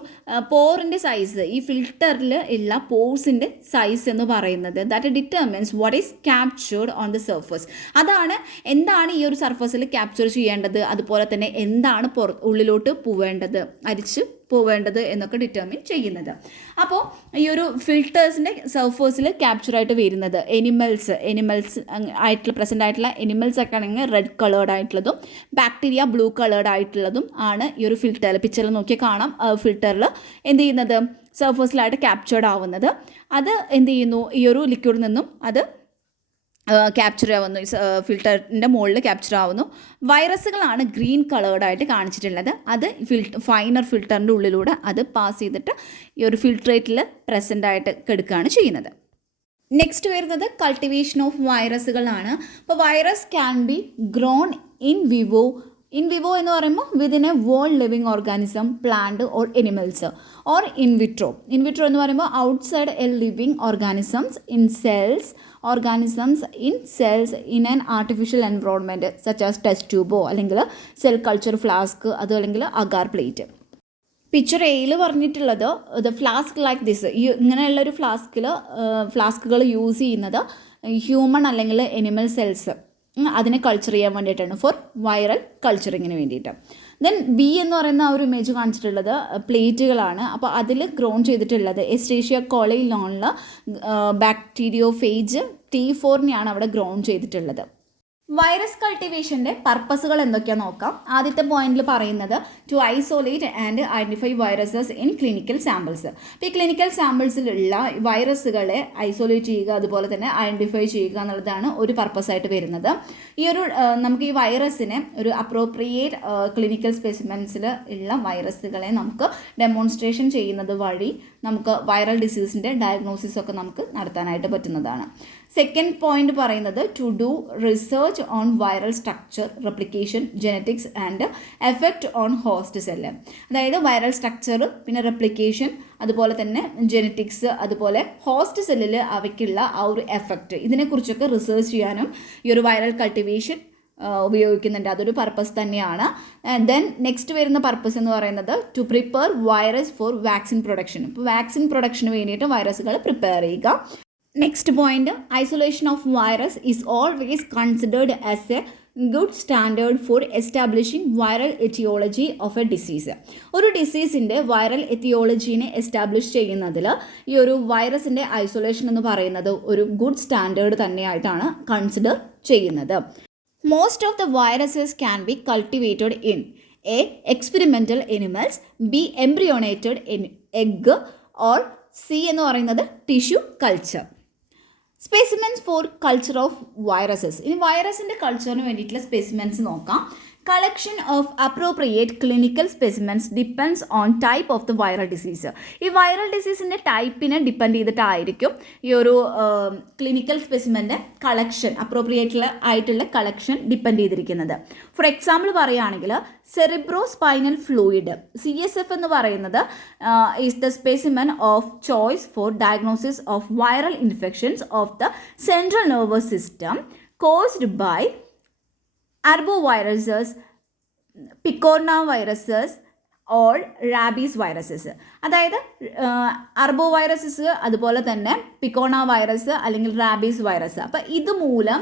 പോറിൻ്റെ സൈസ്, ഈ ഫിൽറ്ററിൽ ഉള്ള പോർസിൻ്റെ സൈസ് എന്ന് പറയുന്നത് that determines what is captured on the surface. അതാണ് എന്താണ് ഈ ഒരു സർഫസിൽ ക്യാപ്ചർ ചെയ്യേണ്ടത്, അതുപോലെ തന്നെ എന്താണ് ഉള്ളിലോട്ട് പോവേണ്ടത്, അരിച്ച് പോവേണ്ടത് എന്നൊക്കെ ഡിറ്റർമിൻ ചെയ്യുന്നത്. അപ്പോൾ ഈ ഒരു ഫിൽറ്റേഴ്സിൻ്റെ സർഫേസിൽ ക്യാപ്ചറായിട്ട് വരുന്നത് എനിമൽസ് ആയിട്ടുള്ള പ്രസൻ്റ് ആയിട്ടുള്ള എനിമൽസ് ഒക്കെ ആണെങ്കിൽ റെഡ് കളേർഡ് ആയിട്ടുള്ളതും ബാക്ടീരിയ ബ്ലൂ കളേർഡ് ആയിട്ടുള്ളതും ആണ് ഈ ഒരു പിക്ചറിൽ നോക്കിയാൽ കാണാം. ഫിൽറ്ററിൽ എന്ത് ചെയ്യുന്നത്, സർഫേസിലായിട്ട് ക്യാപ്ചേർഡ് ആവുന്നത്. അത് എന്ത് ചെയ്യുന്നു, ഈ ഒരു ലിക്വിഡിൽ നിന്നും അത് ക്യാപ്ചർ ആവുന്നു, ഫിൽറ്ററിൻ്റെ മുകളിൽ ക്യാപ്ചർ ആവുന്നു. വൈറസുകളാണ് ഗ്രീൻ കളേർഡായിട്ട് കാണിച്ചിട്ടുള്ളത്. അത് ഫൈനർ ഫിൽറ്ററിൻ്റെ ഉള്ളിലൂടെ അത് പാസ് ചെയ്തിട്ട് ഈ ഒരു ഫിൽട്രേറ്റിൽ പ്രസൻ്റ് ആയിട്ട് എടുക്കുകയാണ് ചെയ്യുന്നത്. നെക്സ്റ്റ് വരുന്നത് കൾട്ടിവേഷൻ ഓഫ് വൈറസുകളാണ്. അപ്പോൾ virus can be grown in vivo in vivo എന്ന് പറയുമ്പോൾ within a whole living organism, plant or animals. Or in vitro എന്ന് പറയുമ്പോൾ outside a living organisms in cells in an artificial environment such as test ട്യൂബോ അല്ലെങ്കിൽ cell culture flask, അതോ അല്ലെങ്കിൽ agar plate. Picture എയിൽ പറഞ്ഞിട്ടുള്ളത് ദ ഫ്ലാസ്ക് ലൈക്ക് ദിസ്, ഈ ഇങ്ങനെയുള്ളൊരു ഫ്ലാസ്കുകൾ യൂസ് ചെയ്യുന്നത് ഹ്യൂമൺ അല്ലെങ്കിൽ എനിമൽ സെൽസ് അതിനെ കൾച്ചർ ചെയ്യാൻ വേണ്ടിയിട്ടാണ്, ഫോർ വൈറൽ കൾച്ചറിങ്ങിന് വേണ്ടിയിട്ട്. ദെൻ ബി എന്ന് പറയുന്ന ആ ഒരു ഇമേജ് കാണിച്ചിട്ടുള്ളത് പ്ലേറ്റുകളാണ്. അപ്പോൾ അതിൽ ഗ്രോൺ ചെയ്തിട്ടുള്ളത് എസ്റ്റേഷ്യ കോളൈലോണിൽ ബാക്ടീരിയോഫേജ് T4 അവിടെ ഗ്രോൺ ചെയ്തിട്ടുള്ളത്. വൈറസ് കൾട്ടിവേഷൻ്റെ പർപ്പസുകൾ എന്തൊക്കെയാണെന്ന് നോക്കാം. ആദ്യത്തെ പോയിന്റിൽ പറയുന്നത് to isolate and identify viruses in clinical samples. അപ്പോൾ ഈ ക്ലിനിക്കൽ സാമ്പിൾസിലുള്ള വൈറസുകളെ ഐസോലേറ്റ് ചെയ്യുക, അതുപോലെ തന്നെ ഐഡൻറ്റിഫൈ ചെയ്യുക എന്നുള്ളതാണ് ഒരു പർപ്പസായിട്ട് വരുന്നത്. നമുക്ക് ഈ വൈറസിനെ ഒരു അപ്രോപ്രിയേറ്റ് ക്ലിനിക്കൽ സ്പെസിമെൻസിൽ ഉള്ള വൈറസുകളെ നമുക്ക് ഡെമോൺസ്ട്രേഷൻ ചെയ്യുന്നത് വഴി നമുക്ക് വൈറൽ ഡിസീസിൻ്റെ ഡയഗ്നോസിസ് ഒക്കെ നമുക്ക് നടത്താനായിട്ട് പറ്റുന്നതാണ്. സെക്കൻഡ് പോയിന്റ് പറയുന്നത് to do research on viral structure, replication, genetics and effect on host cell. അതായത് വൈറൽ സ്ട്രക്ചർ, പിന്നെ റെപ്ലിക്കേഷൻ, അതുപോലെ തന്നെ ജെനറ്റിക്സ്, അതുപോലെ ഹോസ്റ്റ് സെല്ലിൽ അവയ്ക്കുള്ള ആ ഒരു എഫക്റ്റ്, ഇതിനെക്കുറിച്ചൊക്കെ റിസർച്ച് ചെയ്യാനും ഈ ഒരു വൈറൽ കൾട്ടിവേഷൻ ഉപയോഗിക്കുന്നുണ്ട്. അതൊരു പർപ്പസ് തന്നെയാണ്. ദെൻ നെക്സ്റ്റ് വരുന്ന പർപ്പസ് എന്ന് പറയുന്നത് to prepare virus for vaccine production. ഇപ്പോൾ വാക്സിൻ പ്രൊഡക്ഷന് വേണ്ടിയിട്ട് വൈറസുകൾ പ്രിപ്പയർ ചെയ്യുക. Next point, isolation of virus is always considered as a good standard for establishing viral aetiology of a disease. ഒരു ഡിസീസിൻ്റെ വൈറൽ എത്തിയോളജീനെ എസ്റ്റാബ്ലിഷ് ചെയ്യുന്നതിൽ ഈ ഒരു വൈറസിൻ്റെ ഐസൊലേഷൻ എന്ന് പറയുന്നത് ഒരു ഗുഡ് സ്റ്റാൻഡേർഡ് തന്നെയായിട്ടാണ് കൺസിഡർ ചെയ്യുന്നത്. Most of the viruses can be cultivated in A. experimental animals, B. embryonated egg, or C എന്ന് പറയുന്നത് tissue culture. Specimens for culture of viruses. ഇനി വൈറസിൻ്റെ കൾച്ചറിന് വേണ്ടിയിട്ടുള്ള സ്പെസിമെൻസ് നോക്കാം. Collection of appropriate clinical specimens depends on type of the viral disease. ഈ viral ഡിസീസിൻ്റെ ടൈപ്പിനെ ഡിപ്പെൻഡ് ചെയ്തിട്ടായിരിക്കും ഈ ഒരു ക്ലിനിക്കൽ സ്പെസിമെൻ്റെ കളക്ഷൻ, അപ്രോപ്രിയേറ്റ് ആയിട്ടുള്ള കളക്ഷൻ ഡിപ്പെൻഡ് ചെയ്തിരിക്കുന്നത്. ഫോർ എക്സാമ്പിൾ പറയുകയാണെങ്കിൽ സെറിബ്രോസ്പൈനൽ ഫ്ലൂയിഡ് CSF എന്ന് പറയുന്നത് is the specimen of choice for diagnosis of viral infections of the central nervous system caused by arboviruses, picornaviruses all rabies viruses. അതായത് arbo viruses, അതുപോലെ തന്നെ പിക്കോണ virus അല്ലെങ്കിൽ rabies virus. അപ്പോൾ ഇതുമൂലം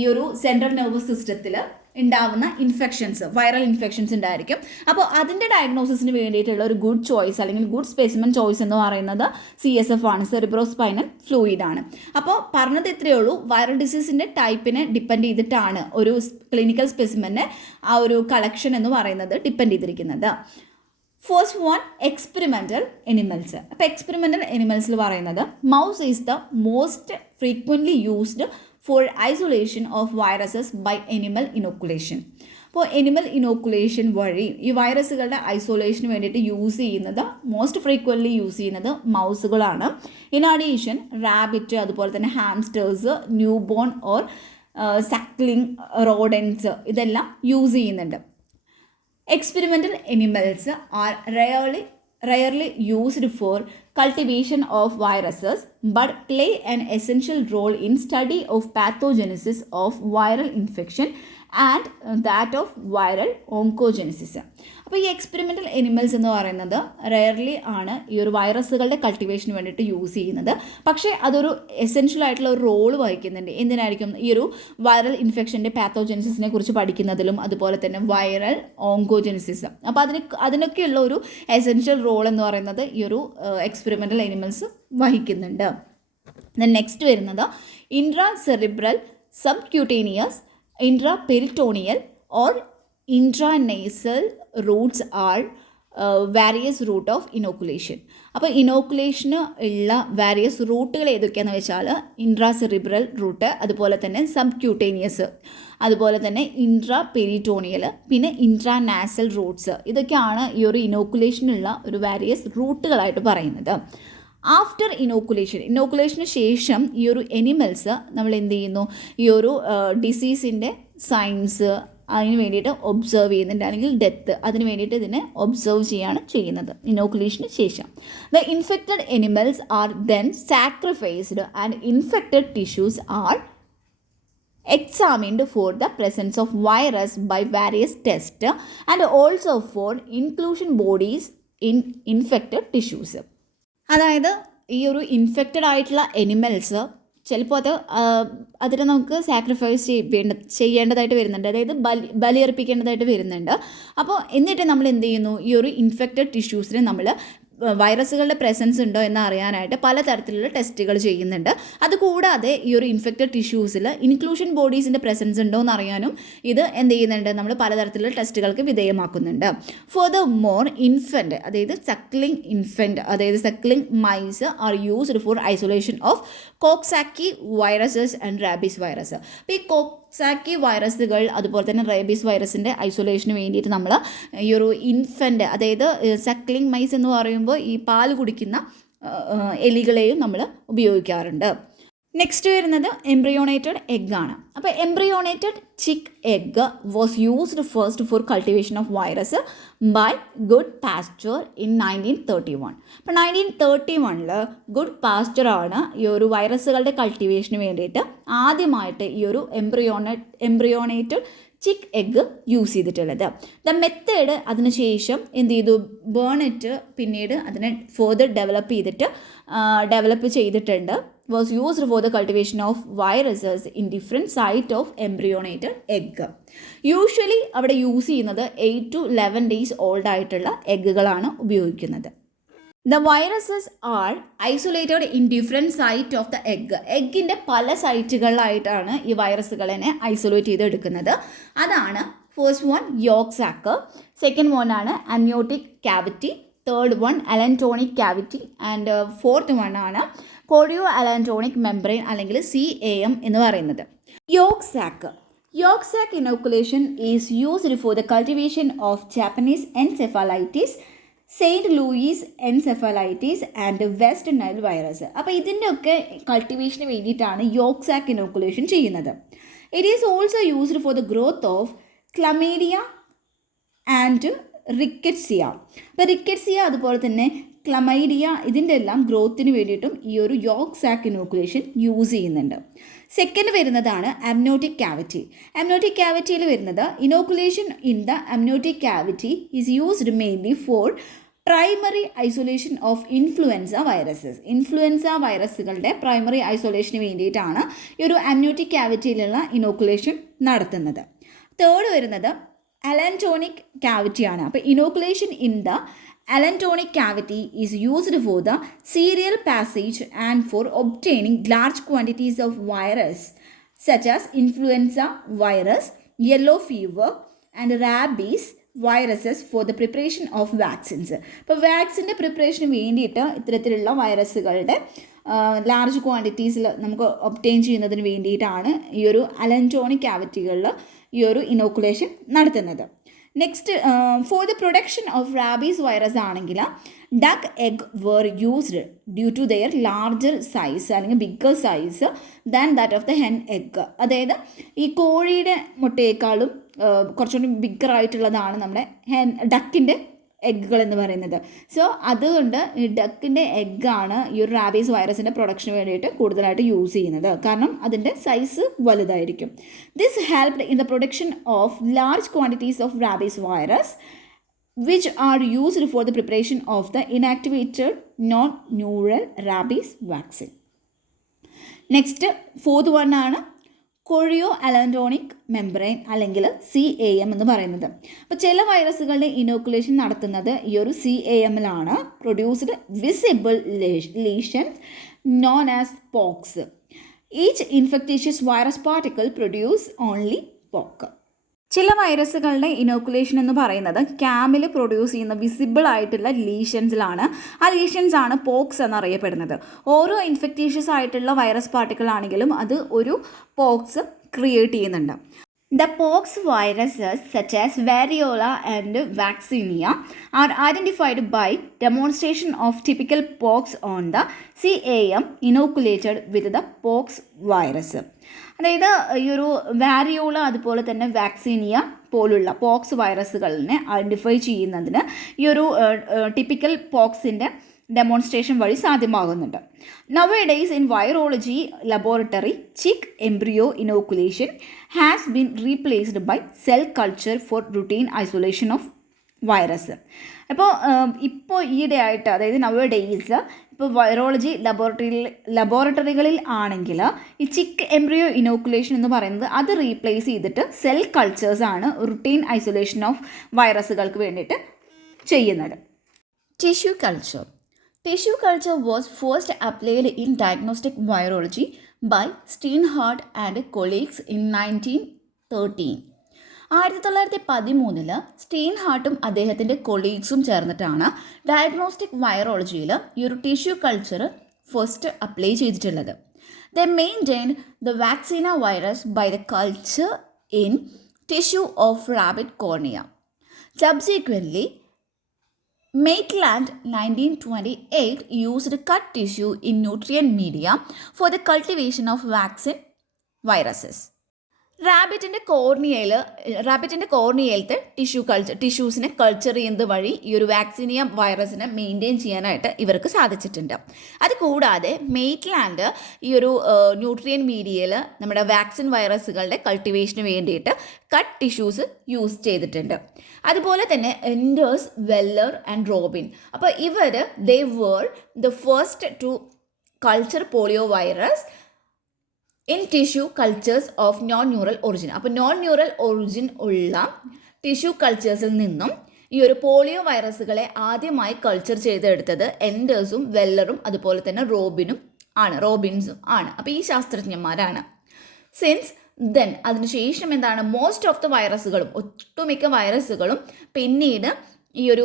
ഈ ഒരു സെൻട്രൽ നെർവസ് സിസ്റ്റത്തിൽ ഉണ്ടാവുന്ന ഇൻഫെക്ഷൻസ്, വൈറൽ ഇൻഫെക്ഷൻസ് ഉണ്ടായിരിക്കും. അപ്പോൾ അതിൻ്റെ ഡയഗ്നോസിസിന് വേണ്ടിയിട്ടുള്ള ഒരു ഗുഡ് ചോയ്സ് അല്ലെങ്കിൽ ഗുഡ് സ്പെസിമെൻ ചോയ്സ് എന്ന് പറയുന്നത് CSF ആണ്, സെറിബ്രോസ്പൈനൽ ഫ്ലൂയിഡ് ആണ്. അപ്പോൾ പറഞ്ഞത് ഇത്രയേ ഉള്ളൂ, വൈറൽ ഡിസീസിൻ്റെ ടൈപ്പിനെ ഡിപ്പെൻഡ് ചെയ്തിട്ടാണ് ഒരു ക്ലിനിക്കൽ സ്പെസിമെനെ ആ ഒരു കളക്ഷൻ എന്ന് പറയുന്നത് ഡിപ്പെൻഡ് ചെയ്തിരിക്കുന്നത്. First one, experimental animals. അപ്പോൾ എക്സ്പെരിമെൻ്റൽ എനിമൽസിൽ പറയുന്നത് mouse is the most frequently used for isolation of viruses by animal inoculation. അപ്പോൾ എനിമൽ ഇനോക്കുലേഷൻ വഴി ഈ വൈറസുകളുടെ ഐസൊലേഷന് വേണ്ടിയിട്ട് യൂസ് ചെയ്യുന്നത്, മോസ്റ്റ് ഫ്രീക്വൻ്റ്ലി യൂസ് ചെയ്യുന്നത് മൗസുകളാണ്. ഇൻ അഡീഷൻ റാബിറ്റ്, അതുപോലെ തന്നെ hamsters, new born or suckling rodents, ഇതെല്ലാം യൂസ് ചെയ്യുന്നുണ്ട്. Experimental animals are rarely used for cultivation of viruses but play an essential role in study of pathogenesis of viral infection and that of viral oncogenesis. അപ്പോൾ ഈ experimental animals എന്ന് പറയുന്നത് rarely ആണ് ഈ ഒരു വൈറസുകളുടെ കൾട്ടിവേഷന് വേണ്ടിയിട്ട് യൂസ് ചെയ്യുന്നത്. പക്ഷേ അതൊരു എസെൻഷ്യൽ ആയിട്ടുള്ള ഒരു റോൾ വഹിക്കുന്നുണ്ട്. എന്തിനായിരിക്കും? ഈ ഒരു വൈറൽ ഇൻഫെക്ഷൻ്റെ പാത്തോജെനിസിനെ കുറിച്ച് പഠിക്കുന്നതിലും, അതുപോലെ തന്നെ വൈറൽ ഓങ്കോജെനിസിസ്. അപ്പോൾ അതിനൊക്കെയുള്ള ഒരു എസെൻഷ്യൽ റോൾ എന്ന് പറയുന്നത് ഈ ഒരു എക്സ്പെരിമെൻ്റൽ എനിമൽസ് വഹിക്കുന്നുണ്ട്. നെക്സ്റ്റ് വരുന്നത് intracerebral, subcutaneous, intraperitoneal or intranasal routes are various route of inoculation. അപ്പോൾ ഇനോക്കുലേഷന് ഉള്ള വാരിയസ് റൂട്ടുകൾ ഏതൊക്കെയാണെന്ന് വെച്ചാൽ ഇൻട്രാസെറിബ്രൽ റൂട്ട്, അതുപോലെ തന്നെ സബ്ക്യൂട്ടേനിയസ്, അതുപോലെ തന്നെ ഇൻട്രാപെരിറ്റോണിയൽ, പിന്നെ ഇൻട്രാനാസൽ റൂട്ട്സ്. ഇതൊക്കെയാണ് ഈ ഒരു ഇനോക്കുലേഷനുള്ള ഒരു വാരിയസ് റൂട്ടുകളായിട്ട് പറയുന്നത്. ആഫ്റ്റർ ഇനോക്കുലേഷന് ശേഷം ഈ ഒരു എനിമൽസ് നമ്മൾ എന്ത് ചെയ്യുന്നു? ഈ ഒരു ഡിസീസിൻ്റെ സൈൻസ്, അതിന് വേണ്ടിയിട്ട് ഒബ്സർവ് ചെയ്യുന്നുണ്ട്, അല്ലെങ്കിൽ ഡെത്ത് അതിന് വേണ്ടിയിട്ട് ഇതിനെ ഒബ്സർവ് ചെയ്യാണ് ചെയ്യുന്നത് ഇനോക്കുലേഷന് ശേഷം. The infected animals are then sacrificed and infected tissues are examined for the presence of virus by various tests and also for inclusion bodies in infected tissues. അതായത് ഈ ഒരു ഇൻഫെക്റ്റഡ് ആയിട്ടുള്ള എനിമൽസ് ചിലപ്പോൾ അതിനെ നമുക്ക് സാക്രിഫൈസ് ചെയ്യേണ്ടതായിട്ട് വരുന്നുണ്ട്, അതായത് ബലിയർപ്പിക്കേണ്ടതായിട്ട് വരുന്നുണ്ട്. അപ്പോൾ എന്നിട്ട് നമ്മൾ എന്ത് ചെയ്യുന്നു, ഈ ഒരു ഇൻഫെക്റ്റഡ് ടിഷ്യൂസിനെ നമ്മൾ വൈറസുകളുടെ പ്രസൻസ് ഉണ്ടോ എന്ന് അറിയാനായിട്ട് പലതരത്തിലുള്ള ടെസ്റ്റുകൾ ചെയ്യുന്നുണ്ട്. അതുകൂടാതെ ഈ ഒരു ഇൻഫെക്റ്റഡ് ടിഷ്യൂസിൽ ഇൻക്ലൂഷൻ ബോഡീസിൻ്റെ പ്രസൻസ് ഉണ്ടോ എന്ന് അറിയാനും ഇത് എന്ത് ചെയ്യുന്നുണ്ട്, നമ്മൾ പലതരത്തിലുള്ള ടെസ്റ്റുകൾക്ക് വിധേയമാക്കുന്നുണ്ട്. ഫോർ ദ മോർ ഇൻഫൻറ്റ്, അതായത് സക്ലിംഗ് ഇൻഫൻറ്റ്, അതായത് suckling mice are used for isolation of Coxsackie viruses and rabies virus. അപ്പോൾ ഈ കോക്സാക്കി വൈറസുകൾ അതുപോലെ തന്നെ റേബീസ് വൈറസിൻ്റെ ഐസൊലേഷന് വേണ്ടിയിട്ട് നമ്മൾ ഈ ഒരു ഇൻഫൻറ്റ്, അതായത് സക്ലിംഗ് മൈസ് എന്ന് പറയുമ്പോൾ ഈ പാൽ കുടിക്കുന്ന എലികളെയും നമ്മൾ ഉപയോഗിക്കാറുണ്ട്. നെക്സ്റ്റ് വരുന്നത് എംബ്രിയോണേറ്റഡ് എഗ് ആണ്. അപ്പോൾ embryonated chick egg was used first for cultivation of virus by Goodpasture in 1931. അപ്പോൾ 1931 ഗുഡ് പാസ്ചർ ആണ് ഈ ഒരു വൈറസുകളുടെ കൾട്ടിവേഷന് വേണ്ടിയിട്ട് ആദ്യമായിട്ട് ഈ ഒരു എംബ്രിയോണേറ്റഡ് ചിക്ക് എഗ് യൂസ് ചെയ്തിട്ടുള്ളത്. ദ മെത്തേഡ് അതിനുശേഷം എന്ത് ചെയ്തു, ബേണിറ്റ് പിന്നീട് അതിനെ ഫർദർ ഡെവലപ്പ് ചെയ്തിട്ടുണ്ട്. was used for the cultivation of viruses in different site of embryonated egg. Usually അവിടെ യൂസ് ചെയ്യുന്നത് 8 to 11 days ഓൾഡ് ആയിട്ടുള്ള എഗ്ഗുകളാണ് ഉപയോഗിക്കുന്നത്. The viruses are isolated in different site of the egg. എഗ്ഗിൻ്റെ പല സൈറ്റുകളിലായിട്ടാണ് ഈ വൈറസുകളെ ഐസൊലേറ്റ് ചെയ്തെടുക്കുന്നത്. അതാണ് first one yolk sac, second one ആണ് amniotic cavity, third one allantoic cavity and fourth one ആണ് കോഡിയോ അലൻറ്റോണിക് മെംബ്രെയിൻ അല്ലെങ്കിൽ CAM എന്ന് പറയുന്നത്. Yolk sac inoculation is used for the cultivation of Japanese encephalitis, Saint Louis encephalitis and West Nile virus. അപ്പോൾ ഇതിൻ്റെയൊക്കെ കൾട്ടിവേഷന് വേണ്ടിയിട്ടാണ് yolk sac inoculation ചെയ്യുന്നത്. It is also used for the growth of chlamydia and rickettsia. അപ്പോൾ rickettsia അതുപോലെ തന്നെ chlamydia ഇതിൻ്റെ എല്ലാം ഗ്രോത്തിന് വേണ്ടിയിട്ടും ഈ ഒരു യോക്ക് സാക്ക് ഇനോക്കുലേഷൻ യൂസ് ചെയ്യുന്നുണ്ട്. സെക്കൻഡ് വരുന്നതാണ് അമ്നിയോട്ടിക് ക്യാവിറ്റി. അമ്നിയോട്ടിക് ക്യാവിറ്റിയിൽ വരുന്നത് inoculation in the amniotic cavity is used mainly for primary isolation of influenza വൈറസുകളുടെ പ്രൈമറി ഐസൊലേഷന് വേണ്ടിയിട്ടാണ് ഈ ഒരു അമ്നിയോട്ടിക് ക്യാവിറ്റിയിലുള്ള ഇനോക്കുലേഷൻ നടത്തുന്നത്. തേർഡ് വരുന്നത് അലൻറ്റോണിക് ക്യാവിറ്റിയാണ്. അപ്പോൾ inoculation in the Allantoic cavity is used for the serial passage and for obtaining large quantities of virus such as influenza virus, yellow fever and rabies viruses for the preparation of vaccines. ഇപ്പോൾ വാക്സിൻ്റെ പ്രിപ്പറേഷന് വേണ്ടിയിട്ട് ഇത്തരത്തിലുള്ള വൈറസുകളുടെ large ക്വാണ്ടിറ്റീസിൽ നമുക്ക് obtain ചെയ്യുന്നതിന് വേണ്ടിയിട്ടാണ് ഈ ഒരു അലൻറ്റോണിക് ക്യാവിറ്റികളിൽ ഈ ഒരു ഇനോക്കുലേഷൻ നടത്തുന്നത്. Next for the production of rabies virus ആണെങ്കിൽ duck egg were used due to their larger size അല്ലെങ്കിൽ bigger size than that of the hen egg. അതായത് ഈ കോഴിയുടെ മുട്ടയേക്കാളും കുറച്ചുകൂടി ബിഗ്ഗർ ആയിട്ടുള്ളതാണ് നമ്മുടെ ഡക്കിൻ്റെ എഗ്ഗുകൾ എന്ന് പറയുന്നത്. സോ അതുകൊണ്ട് ഈ ഡക്കിൻ്റെ എഗ്ഗാണ് ഈ ഒരു റാബീസ് വൈറസിൻ്റെ പ്രൊഡക്ഷന് വേണ്ടിയിട്ട് കൂടുതലായിട്ട് യൂസ് ചെയ്യുന്നത്, കാരണം അതിൻ്റെ സൈസ് വലുതായിരിക്കും. This helped in the production of large quantities of rabies virus which are used for the preparation of the inactivated non-neural rabies vaccine. Next fourth one ആണ് കോഡിയോ അലൻറ്റോണിക് മെംബ്രെയിൻ അല്ലെങ്കിൽ CAM എന്ന് പറയുന്നത്. അപ്പോൾ ചില വൈറസുകളുടെ inoculation നടത്തുന്നത് ഈ ഒരു CAMലാണ്. Produced visible lesions known as pocks. Each infectious virus particle produce only pock. ചില വൈറസുകളുടെ ഇനോക്കുലേഷൻ എന്ന് പറയുന്നത് ക്യാമിൽ പ്രൊഡ്യൂസ് ചെയ്യുന്ന വിസിബിൾ ആയിട്ടുള്ള ലീഷൻസിലാണ്. ആ ലീഷൻസ് ആണ് പോക്സ് എന്നറിയപ്പെടുന്നത്. ഓരോ ഇൻഫെക്റ്റീഷ്യസ് ആയിട്ടുള്ള വൈറസ് പാർട്ടിക്കിൾ ആണെങ്കിലും അത് ഒരു പോക്സ് ക്രിയേറ്റ് ചെയ്യുന്നുണ്ട്. The pox viruses such as variola and vaccinia are identified by demonstration of typical pox on the CAM inoculated with the pox virus. അതായത് ഈ ഒരു വാരിയോള അതുപോലെ തന്നെ വാക്സിനിയ പോലുള്ള പോക്സ് വൈറസുകളിനെ ഐഡൻറ്റിഫൈ ചെയ്യുന്നതിന് ഈ ഒരു ടിപ്പിക്കൽ പോക്സിൻ്റെ ഡെമോൺസ്ട്രേഷൻ വഴി സാധ്യമാകുന്നുണ്ട്. Nowadays in virology laboratory, chick embryo inoculation has been replaced by cell culture for routine isolation of virus. ഇപ്പോൾ ഈയിടെയായിട്ട്, അതായത് നവ ഡേയ്സ് ഇപ്പോൾ വൈറോളജി ലബോറട്ടറികളിൽ ആണെങ്കിൽ ഈ ചിക്ക് എംബ്രിയോ ഇനോക്കുലേഷൻ എന്ന് പറയുന്നത് അത് റീപ്ലേസ് ചെയ്തിട്ട് സെൽ കൾച്ചേഴ്സാണ് റുട്ടീൻ ഐസൊലേഷൻ ഓഫ് വൈറസുകൾക്ക് വേണ്ടിയിട്ട് ചെയ്യുന്നത്. Tissue culture. Tissue culture was first applied in diagnostic virology by Steinhardt and colleagues in 1913. 1913 സ്റ്റീൻഹാർട്ടും അദ്ദേഹത്തിൻ്റെ കൊളീഗ്സും ചേർന്നിട്ടാണ് ഡയഗ്നോസ്റ്റിക് വൈറോളജിയിൽ ഈ ഒരു ടിഷ്യൂ കൾച്ചർ ഫസ്റ്റ് അപ്ലൈ ചെയ്തിട്ടുള്ളത്. They maintained the vaccina virus by the culture in tissue of rabbit cornea. Subsequently, Maitland 1928 used cut tissue in nutrient media for the cultivation of vaccine viruses. റാബിറ്റിൻ്റെ കോർണിയയിലത്തെ ടിഷ്യൂസിനെ culture ചെയ്യുന്നത് വഴി ഈ ഒരു വാക്സിനിയ വൈറസിനെ maintain ചെയ്യാനായിട്ട് ഇവർക്ക് സാധിച്ചിട്ടുണ്ട്. അതുകൂടാതെ മെയ്റ്റ്ലാൻഡ് ഈ ഒരു ന്യൂട്രിയൻ മീഡിയയിൽ നമ്മുടെ വാക്സിൻ വൈറസുകളുടെ കൾട്ടിവേഷന് വേണ്ടിയിട്ട് കട്ട് ടിഷ്യൂസ് യൂസ് ചെയ്തിട്ടുണ്ട്. അതുപോലെ തന്നെ എൻഡേഴ്സ്, വെല്ലർ ആൻഡ് റോബിൻ, അപ്പോൾ ഇവർ they were the first to culture polio virus in tissue cultures of non neural origin. അപ്പോൾ നോൺ ന്യൂറൽ ഒറിജിൻ ഉള്ള ടിഷ്യൂ കൾച്ചേഴ്സിൽ നിന്നും ഈ ഒരു പോളിയോ വൈറസുകളെ ആദ്യമായി കൾച്ചർ ചെയ്തെടുത്തത് എൻഡേഴ്സും വെല്ലറും അതുപോലെ തന്നെ റോബിൻസും ആണ്. അപ്പോൾ ഈ ശാസ്ത്രജ്ഞന്മാരാണ്. സിൻസ് ദെൻ അതിനുശേഷം എന്താണ്, മോസ്റ്റ് ഓഫ് ദ വൈറസുകളും, ഒട്ടുമിക്ക വൈറസുകളും പിന്നീട് ഈ ഒരു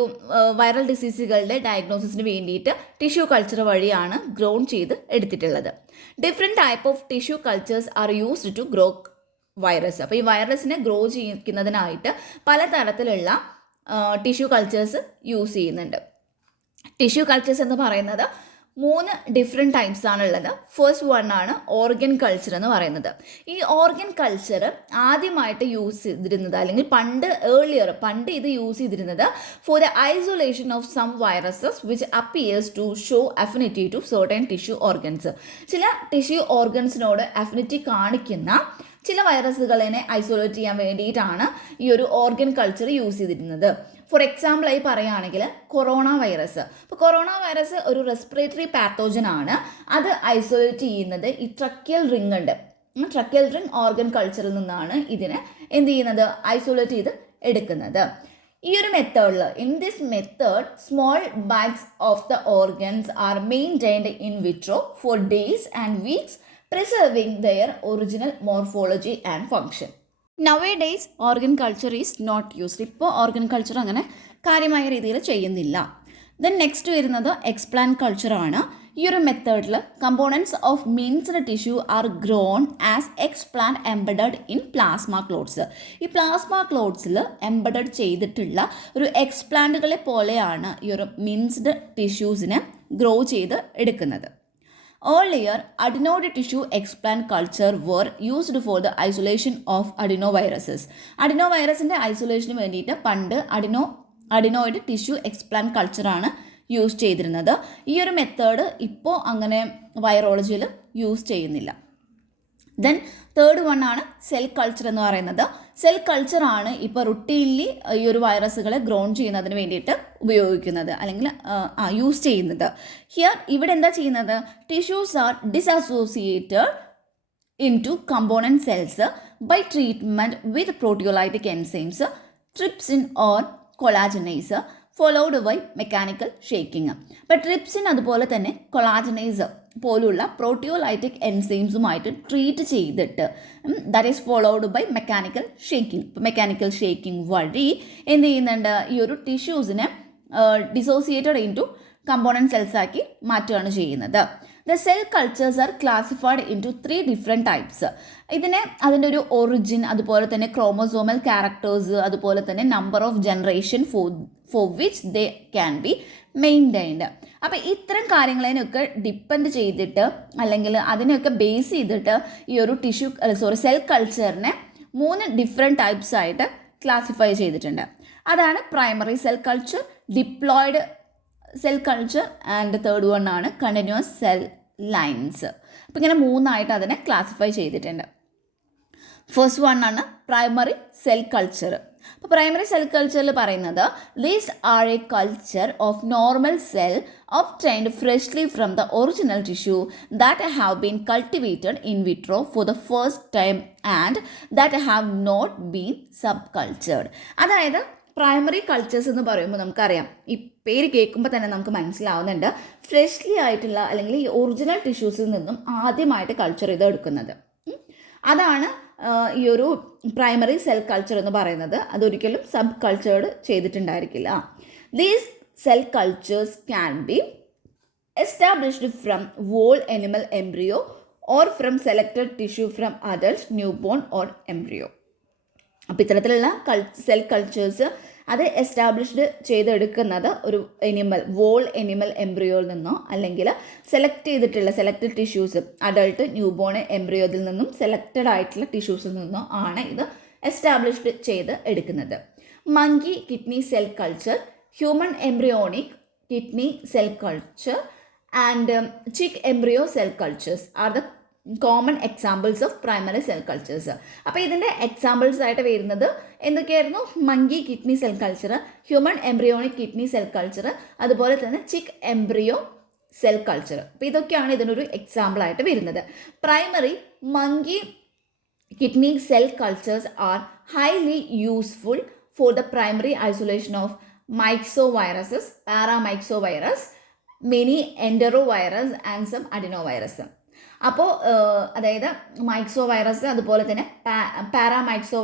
വൈറൽ ഡിസീസുകളുടെ ഡയഗ്നോസിസിന് വേണ്ടിയിട്ട് ടിഷ്യൂ കൾച്ചർ വഴിയാണ് ഗ്രോൺ ചെയ്ത് എടുത്തിട്ടുള്ളത്. Different type of tissue cultures are used to grow virus. അപ്പോൾ ഈ വൈറസിനെ ഗ്രോ ചെയ്യിക്കുന്നതിനായിട്ട് പലതരത്തിലുള്ള ടിഷ്യൂ കൾച്ചേഴ്സ് യൂസ് ചെയ്യുന്നുണ്ട്. ടിഷ്യൂ കൾച്ചേഴ്സ് എന്ന് പറയുന്നത് 3 ഡിഫറെൻറ്റ് ടൈപ്സ് ആണുള്ളത്. ഫസ്റ്റ് വൺ ആണ് ഓർഗൻ കൾച്ചർ എന്ന് പറയുന്നത്. ഈ ഓർഗൻ കൾച്ചർ ആദ്യമായിട്ട് യൂസ് ചെയ്തിരുന്നത്, അല്ലെങ്കിൽ പണ്ട് ഇത് യൂസ് ചെയ്തിരുന്നത് for the isolation of some viruses which appears to show affinity to certain tissue organs. ചില ടിഷ്യൂ ഓർഗൻസിനോട് അഫിനിറ്റി കാണിക്കുന്ന ചില വൈറസുകളെ ഐസൊലേറ്റ് ചെയ്യാൻ വേണ്ടിയിട്ടാണ് ഈ ഒരു ഓർഗൻ കൾച്ചർ യൂസ് ചെയ്തിരുന്നത്. ഫോർ എക്സാമ്പിളായി പറയുകയാണെങ്കിൽ കൊറോണ വൈറസ്. അപ്പോൾ കൊറോണ വൈറസ് ഒരു റെസ്പിറേറ്ററി പാത്തോജൻ ആണ്. അത് ഐസൊലേറ്റ് ചെയ്യുന്നത് ഈ ട്രക്കിയൽ റിംഗ് ഉണ്ട്. ട്രക്കിയൽ റിംഗ് ഓർഗൻ കൾച്ചറിൽ നിന്നാണ് ഇതിനെ എന്ത് ചെയ്യുന്നത്, ഐസൊലേറ്റ് ചെയ്ത് എടുക്കുന്നത്. ഈ ഒരു മെത്തേഡിൽ, in this method small bags of the organs are maintained in vitro for days and weeks, preserving their original morphology and function. Nowadays, organ culture is not used. ഇപ്പോൾ ഓർഗൻ കൾച്ചർ അങ്ങനെ കാര്യമായ രീതിയിൽ ചെയ്യുന്നില്ല. ദെൻ നെക്സ്റ്റ് വരുന്നത് explant culture ആണ്. ഈ ഒരു മെത്തേഡിൽ components of minced tissue R grown as explant embedded in plasma clots. ഈ പ്ലാസ്മ ക്ലോട്ട്സിൽ എംബഡഡ് ചെയ്തിട്ടുള്ള ഒരു എക്സ്പ്ലാന്റുകളെ പോലെയാണ് ഈ ഒരു മിൻസ്ഡ് ടിഷ്യൂസിനെ ഗ്രോ ചെയ്ത് എടുക്കുന്നത്. Earlier, adenoid tissue explant culture were used for the isolation of adenoviruses. Adenovirusന്റെ ഐസൊലേഷന് വേണ്ടിയിട്ട് പണ്ട് അഡിനോയിഡ് ടിഷ്യൂ എക്സ്പ്ലാന്റ് കൾച്ചറാണ് യൂസ് ചെയ്തിരുന്നത്. ഈ ഒരു മെത്തേഡ് ഇപ്പോൾ അങ്ങനെ വൈറോളജിയിൽ യൂസ് ചെയ്യുന്നില്ല. ദെൻ തേർഡ് വൺ ആണ് സെൽ കൾച്ചർ എന്ന് പറയുന്നത്. സെൽ കൾച്ചറാണ് ഇപ്പോൾ റുട്ടീൻലി ഈ ഒരു വൈറസുകളെ ഗ്രോൺ ചെയ്യുന്നതിന് വേണ്ടിയിട്ട് ഉപയോഗിക്കുന്നത്, അല്ലെങ്കിൽ യൂസ് ചെയ്യുന്നത്. ഇവിടെ എന്താ ചെയ്യുന്നത്, tissues are dissociated into component cells by treatment with proteolytic enzymes, trypsin or collagenase, followed by mechanical shaking. അപ്പോൾ ട്രിപ്സിൻ അതുപോലെ തന്നെ കൊളാജനൈസ് പോലുള്ള പ്രോട്ടിയോലൈറ്റിക് എൻസൈംസുമായിട്ട് ട്രീറ്റ് ചെയ്തിട്ട് that is followed by mechanical shaking. ഇപ്പോൾ മെക്കാനിക്കൽ ഷേക്കിംഗ് വഴി എന്ത് ചെയ്യുന്നുണ്ട്, ഈ ഒരു ടിഷ്യൂസിനെ ഡിസോസിയേറ്റഡ് ഇൻ ടു കമ്പോണൻറ്റ് സെൽസാക്കി മാറ്റുകയാണ് ചെയ്യുന്നത്. The cell cultures are classified into 3 different types. ഇതിനെ അതിൻ്റെ ഒരു ഒറിജിൻ, അതുപോലെ തന്നെ ക്രോമോസോമൽ ക്യാരക്ടേഴ്സ്, അതുപോലെ തന്നെ number of generation for which they can be maintained. അപ്പോൾ ഇത്തരം കാര്യങ്ങളതിനൊക്കെ ഡിപ്പെൻഡ് ചെയ്തിട്ട് അല്ലെങ്കിൽ അതിനെയൊക്കെ ബേസ് ചെയ്തിട്ട് ഈ ഒരു സെൽ കൾച്ചറിനെ 3 ഡിഫറെൻറ്റ് ടൈപ്സ് ആയിട്ട് ക്ലാസിഫൈ ചെയ്തിട്ടുണ്ട്. അതാണ് primary cell culture, diploid cell culture and third one ആണ് കണ്ടിന്യൂസ് സെൽ ലൈൻസ്. അപ്പോൾ ഇങ്ങനെ 3 അതിനെ ക്ലാസിഫൈ ചെയ്തിട്ടുണ്ട്. ഫസ്റ്റ് വൺ ആണ് പ്രൈമറി സെൽ കൾച്ചർ. അപ്പോൾ പ്രൈമറി സെൽ കൾച്ചറിൽ പറയുന്നത് these are a culture of normal cell obtained freshly from the original tissue that have been cultivated in vitro for the first time and that have not been sub cultured. അതായത് primary cultures എന്ന് പറയുമ്പോൾ നമുക്കറിയാം, ഈ പേര് കേൾക്കുമ്പോൾ തന്നെ നമുക്ക് മനസ്സിലാവുന്നുണ്ട്, ഫ്രഷ്ലി ആയിട്ടുള്ള അല്ലെങ്കിൽ ഈ ഒറിജിനൽ ടിഷ്യൂസിൽ നിന്നും ആദ്യമായിട്ട് കൾച്ചർ ചെയ്ത് എടുക്കുന്നത്. അതാണ് ഈ ഒരു പ്രൈമറി സെൽ കൾച്ചർ എന്ന് പറയുന്നത്. അതൊരിക്കലും സബ് കൾച്ചേർഡ് ചെയ്തിട്ടുണ്ടായിരിക്കില്ല. These cell cultures can be established from whole animal embryo or from selected tissue from adult, newborn or embryo. അപ്പോൾ ഇത്തരത്തിലുള്ള സെൽ കൾച്ചേഴ്സ് അത് എസ്റ്റാബ്ലിഷ്ഡ് ചെയ്തെടുക്കുന്നത് ഒരു വോൾ അനിമൽ എംബ്രിയോയിൽ നിന്നോ അല്ലെങ്കിൽ selected tissues, adult, newborn എംബ്രിയോയിൽ നിന്നും സെലക്റ്റഡ് ആയിട്ടുള്ള ടിഷ്യൂസിൽ നിന്നോ ആണ് ഇത് എസ്റ്റാബ്ലിഷ്ഡ് ചെയ്ത് എടുക്കുന്നത്. Monkey kidney cell culture, human embryonic kidney cell culture and chick embryo cell cultures are the common examples of primary cell cultures. അപ്പോൾ ഇതിൻ്റെ എക്സാമ്പിൾസ് ആയിട്ട് വരുന്നത് എന്തൊക്കെയായിരുന്നു? Monkey kidney cell culture, human embryonic kidney cell culture, അതുപോലെ തന്നെ ചിക്ക് embryo cell culture. അപ്പോൾ ഇതൊക്കെയാണ് ഇതിനൊരു എക്സാമ്പിൾ ആയിട്ട് വരുന്നത്. Primary monkey kidney cell cultures are highly useful for the primary isolation of myxoviruses, paramyxovirus, many enterovirus and some adenovirus. അപ്പോൾ അതായത് മൈക്സോ virus, അതുപോലെ തന്നെ പാരാമൈക്സോ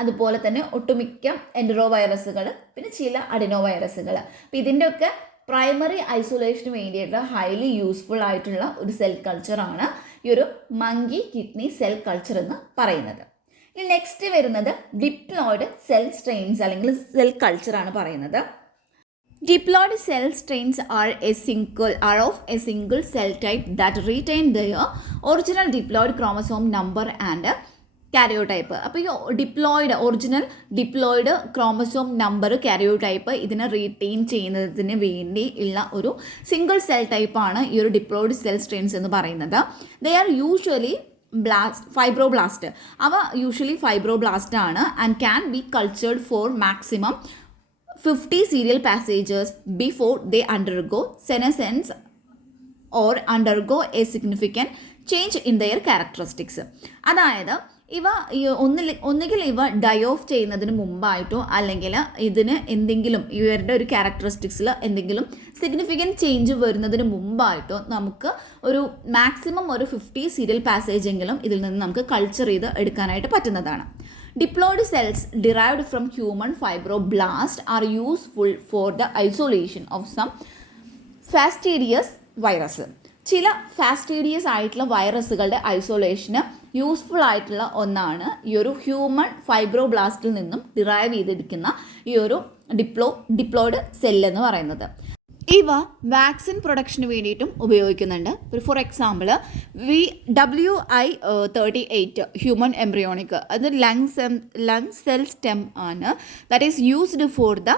അതുപോലെ തന്നെ ഒട്ടുമിക്ക എൻഡറോ വൈറസുകൾ, പിന്നെ ചില അഡിനോ വൈറസുകൾ. അപ്പോൾ ഇതിൻ്റെയൊക്കെ പ്രൈമറി ഐസൊലേഷന് വേണ്ടിയിട്ട് ഹൈലി യൂസ്ഫുൾ ആയിട്ടുള്ള ഒരു സെൽ കൾച്ചറാണ് ഈ ഒരു മങ്കി കിഡ്നി സെൽ കൾച്ചർ എന്ന് പറയുന്നത്. ഇനി നെക്സ്റ്റ് വരുന്നത് ഡിപ്ലോയിഡ് സെൽ സ്ട്രെയിൻസ് അല്ലെങ്കിൽ സെൽ കൾച്ചറാണ് പറയുന്നത്. Diploid cell strains are of a single cell type that retain their original diploid chromosome number and karyotype. അപ്പോൾ ഈ original diploid chromosome number, karyotype ഇതിനെ retain ചെയ്യുന്നതിന് വേണ്ടി ഉള്ള ഒരു സിംഗിൾ സെൽ ടൈപ്പാണ് ഈ ഒരു ഡിപ്ലോയിഡ് സെൽ സ്ട്രെയിൻസ് എന്ന് പറയുന്നത്. They are usually fibroblast. അവ യൂഷ്വലി ഫൈബ്രോബ്ലാസ്റ്റ് ആണ് and can be cultured for maximum 50 serial passages before they undergo senescence or undergo a significant change in their characteristics. അതായത് ഇവ ഒന്നുകിൽ ഇവ ഡൈ ഓഫ് ചെയ്യുന്നതിന് മുമ്പായിട്ടോ അല്ലെങ്കിൽ ഇതിന് എന്തെങ്കിലും ഇവരുടെ ഒരു ക്യാരക്ടറിസ്റ്റിക്സിൽ എന്തെങ്കിലും സിഗ്നിഫിക്കൻറ്റ് ചേഞ്ച് വരുന്നതിന് മുമ്പായിട്ടോ നമുക്ക് ഒരു മാക്സിമം ഒരു 50 സീരിയൽ പാസേജ് എങ്കിലും ഇതിൽ നിന്ന് നമുക്ക് കൾച്ചർ ചെയ്ത് എടുക്കാനായിട്ട് പറ്റുന്നതാണ്. Diploid cells derived from human fibroblasts are useful for the isolation of some fastidious virus. ചില ഫാസ്റ്റീഡിയസ് ആയിട്ടുള്ള വൈറസുകളുടെ ഐസൊലേഷന് യൂസ്ഫുൾ ആയിട്ടുള്ള ഒന്നാണ് ഈ ഒരു ഹ്യൂമൻ ഫൈബ്രോബ്ലാസ്റ്റിൽ നിന്നും ഡിറൈവ് ചെയ്തിരിക്കുന്ന ഈ ഒരു ഡിപ്ലോയിഡ് സെല്ലെന്ന് പറയുന്നത്. ഇവ വാക്സിൻ പ്രൊഡക്ഷന് വേണ്ടിയിട്ടും ഉപയോഗിക്കുന്നുണ്ട്. For example WI38 human embryonic, അത് ലങ് സെൽ സ്റ്റെം ആണ്. That is used for the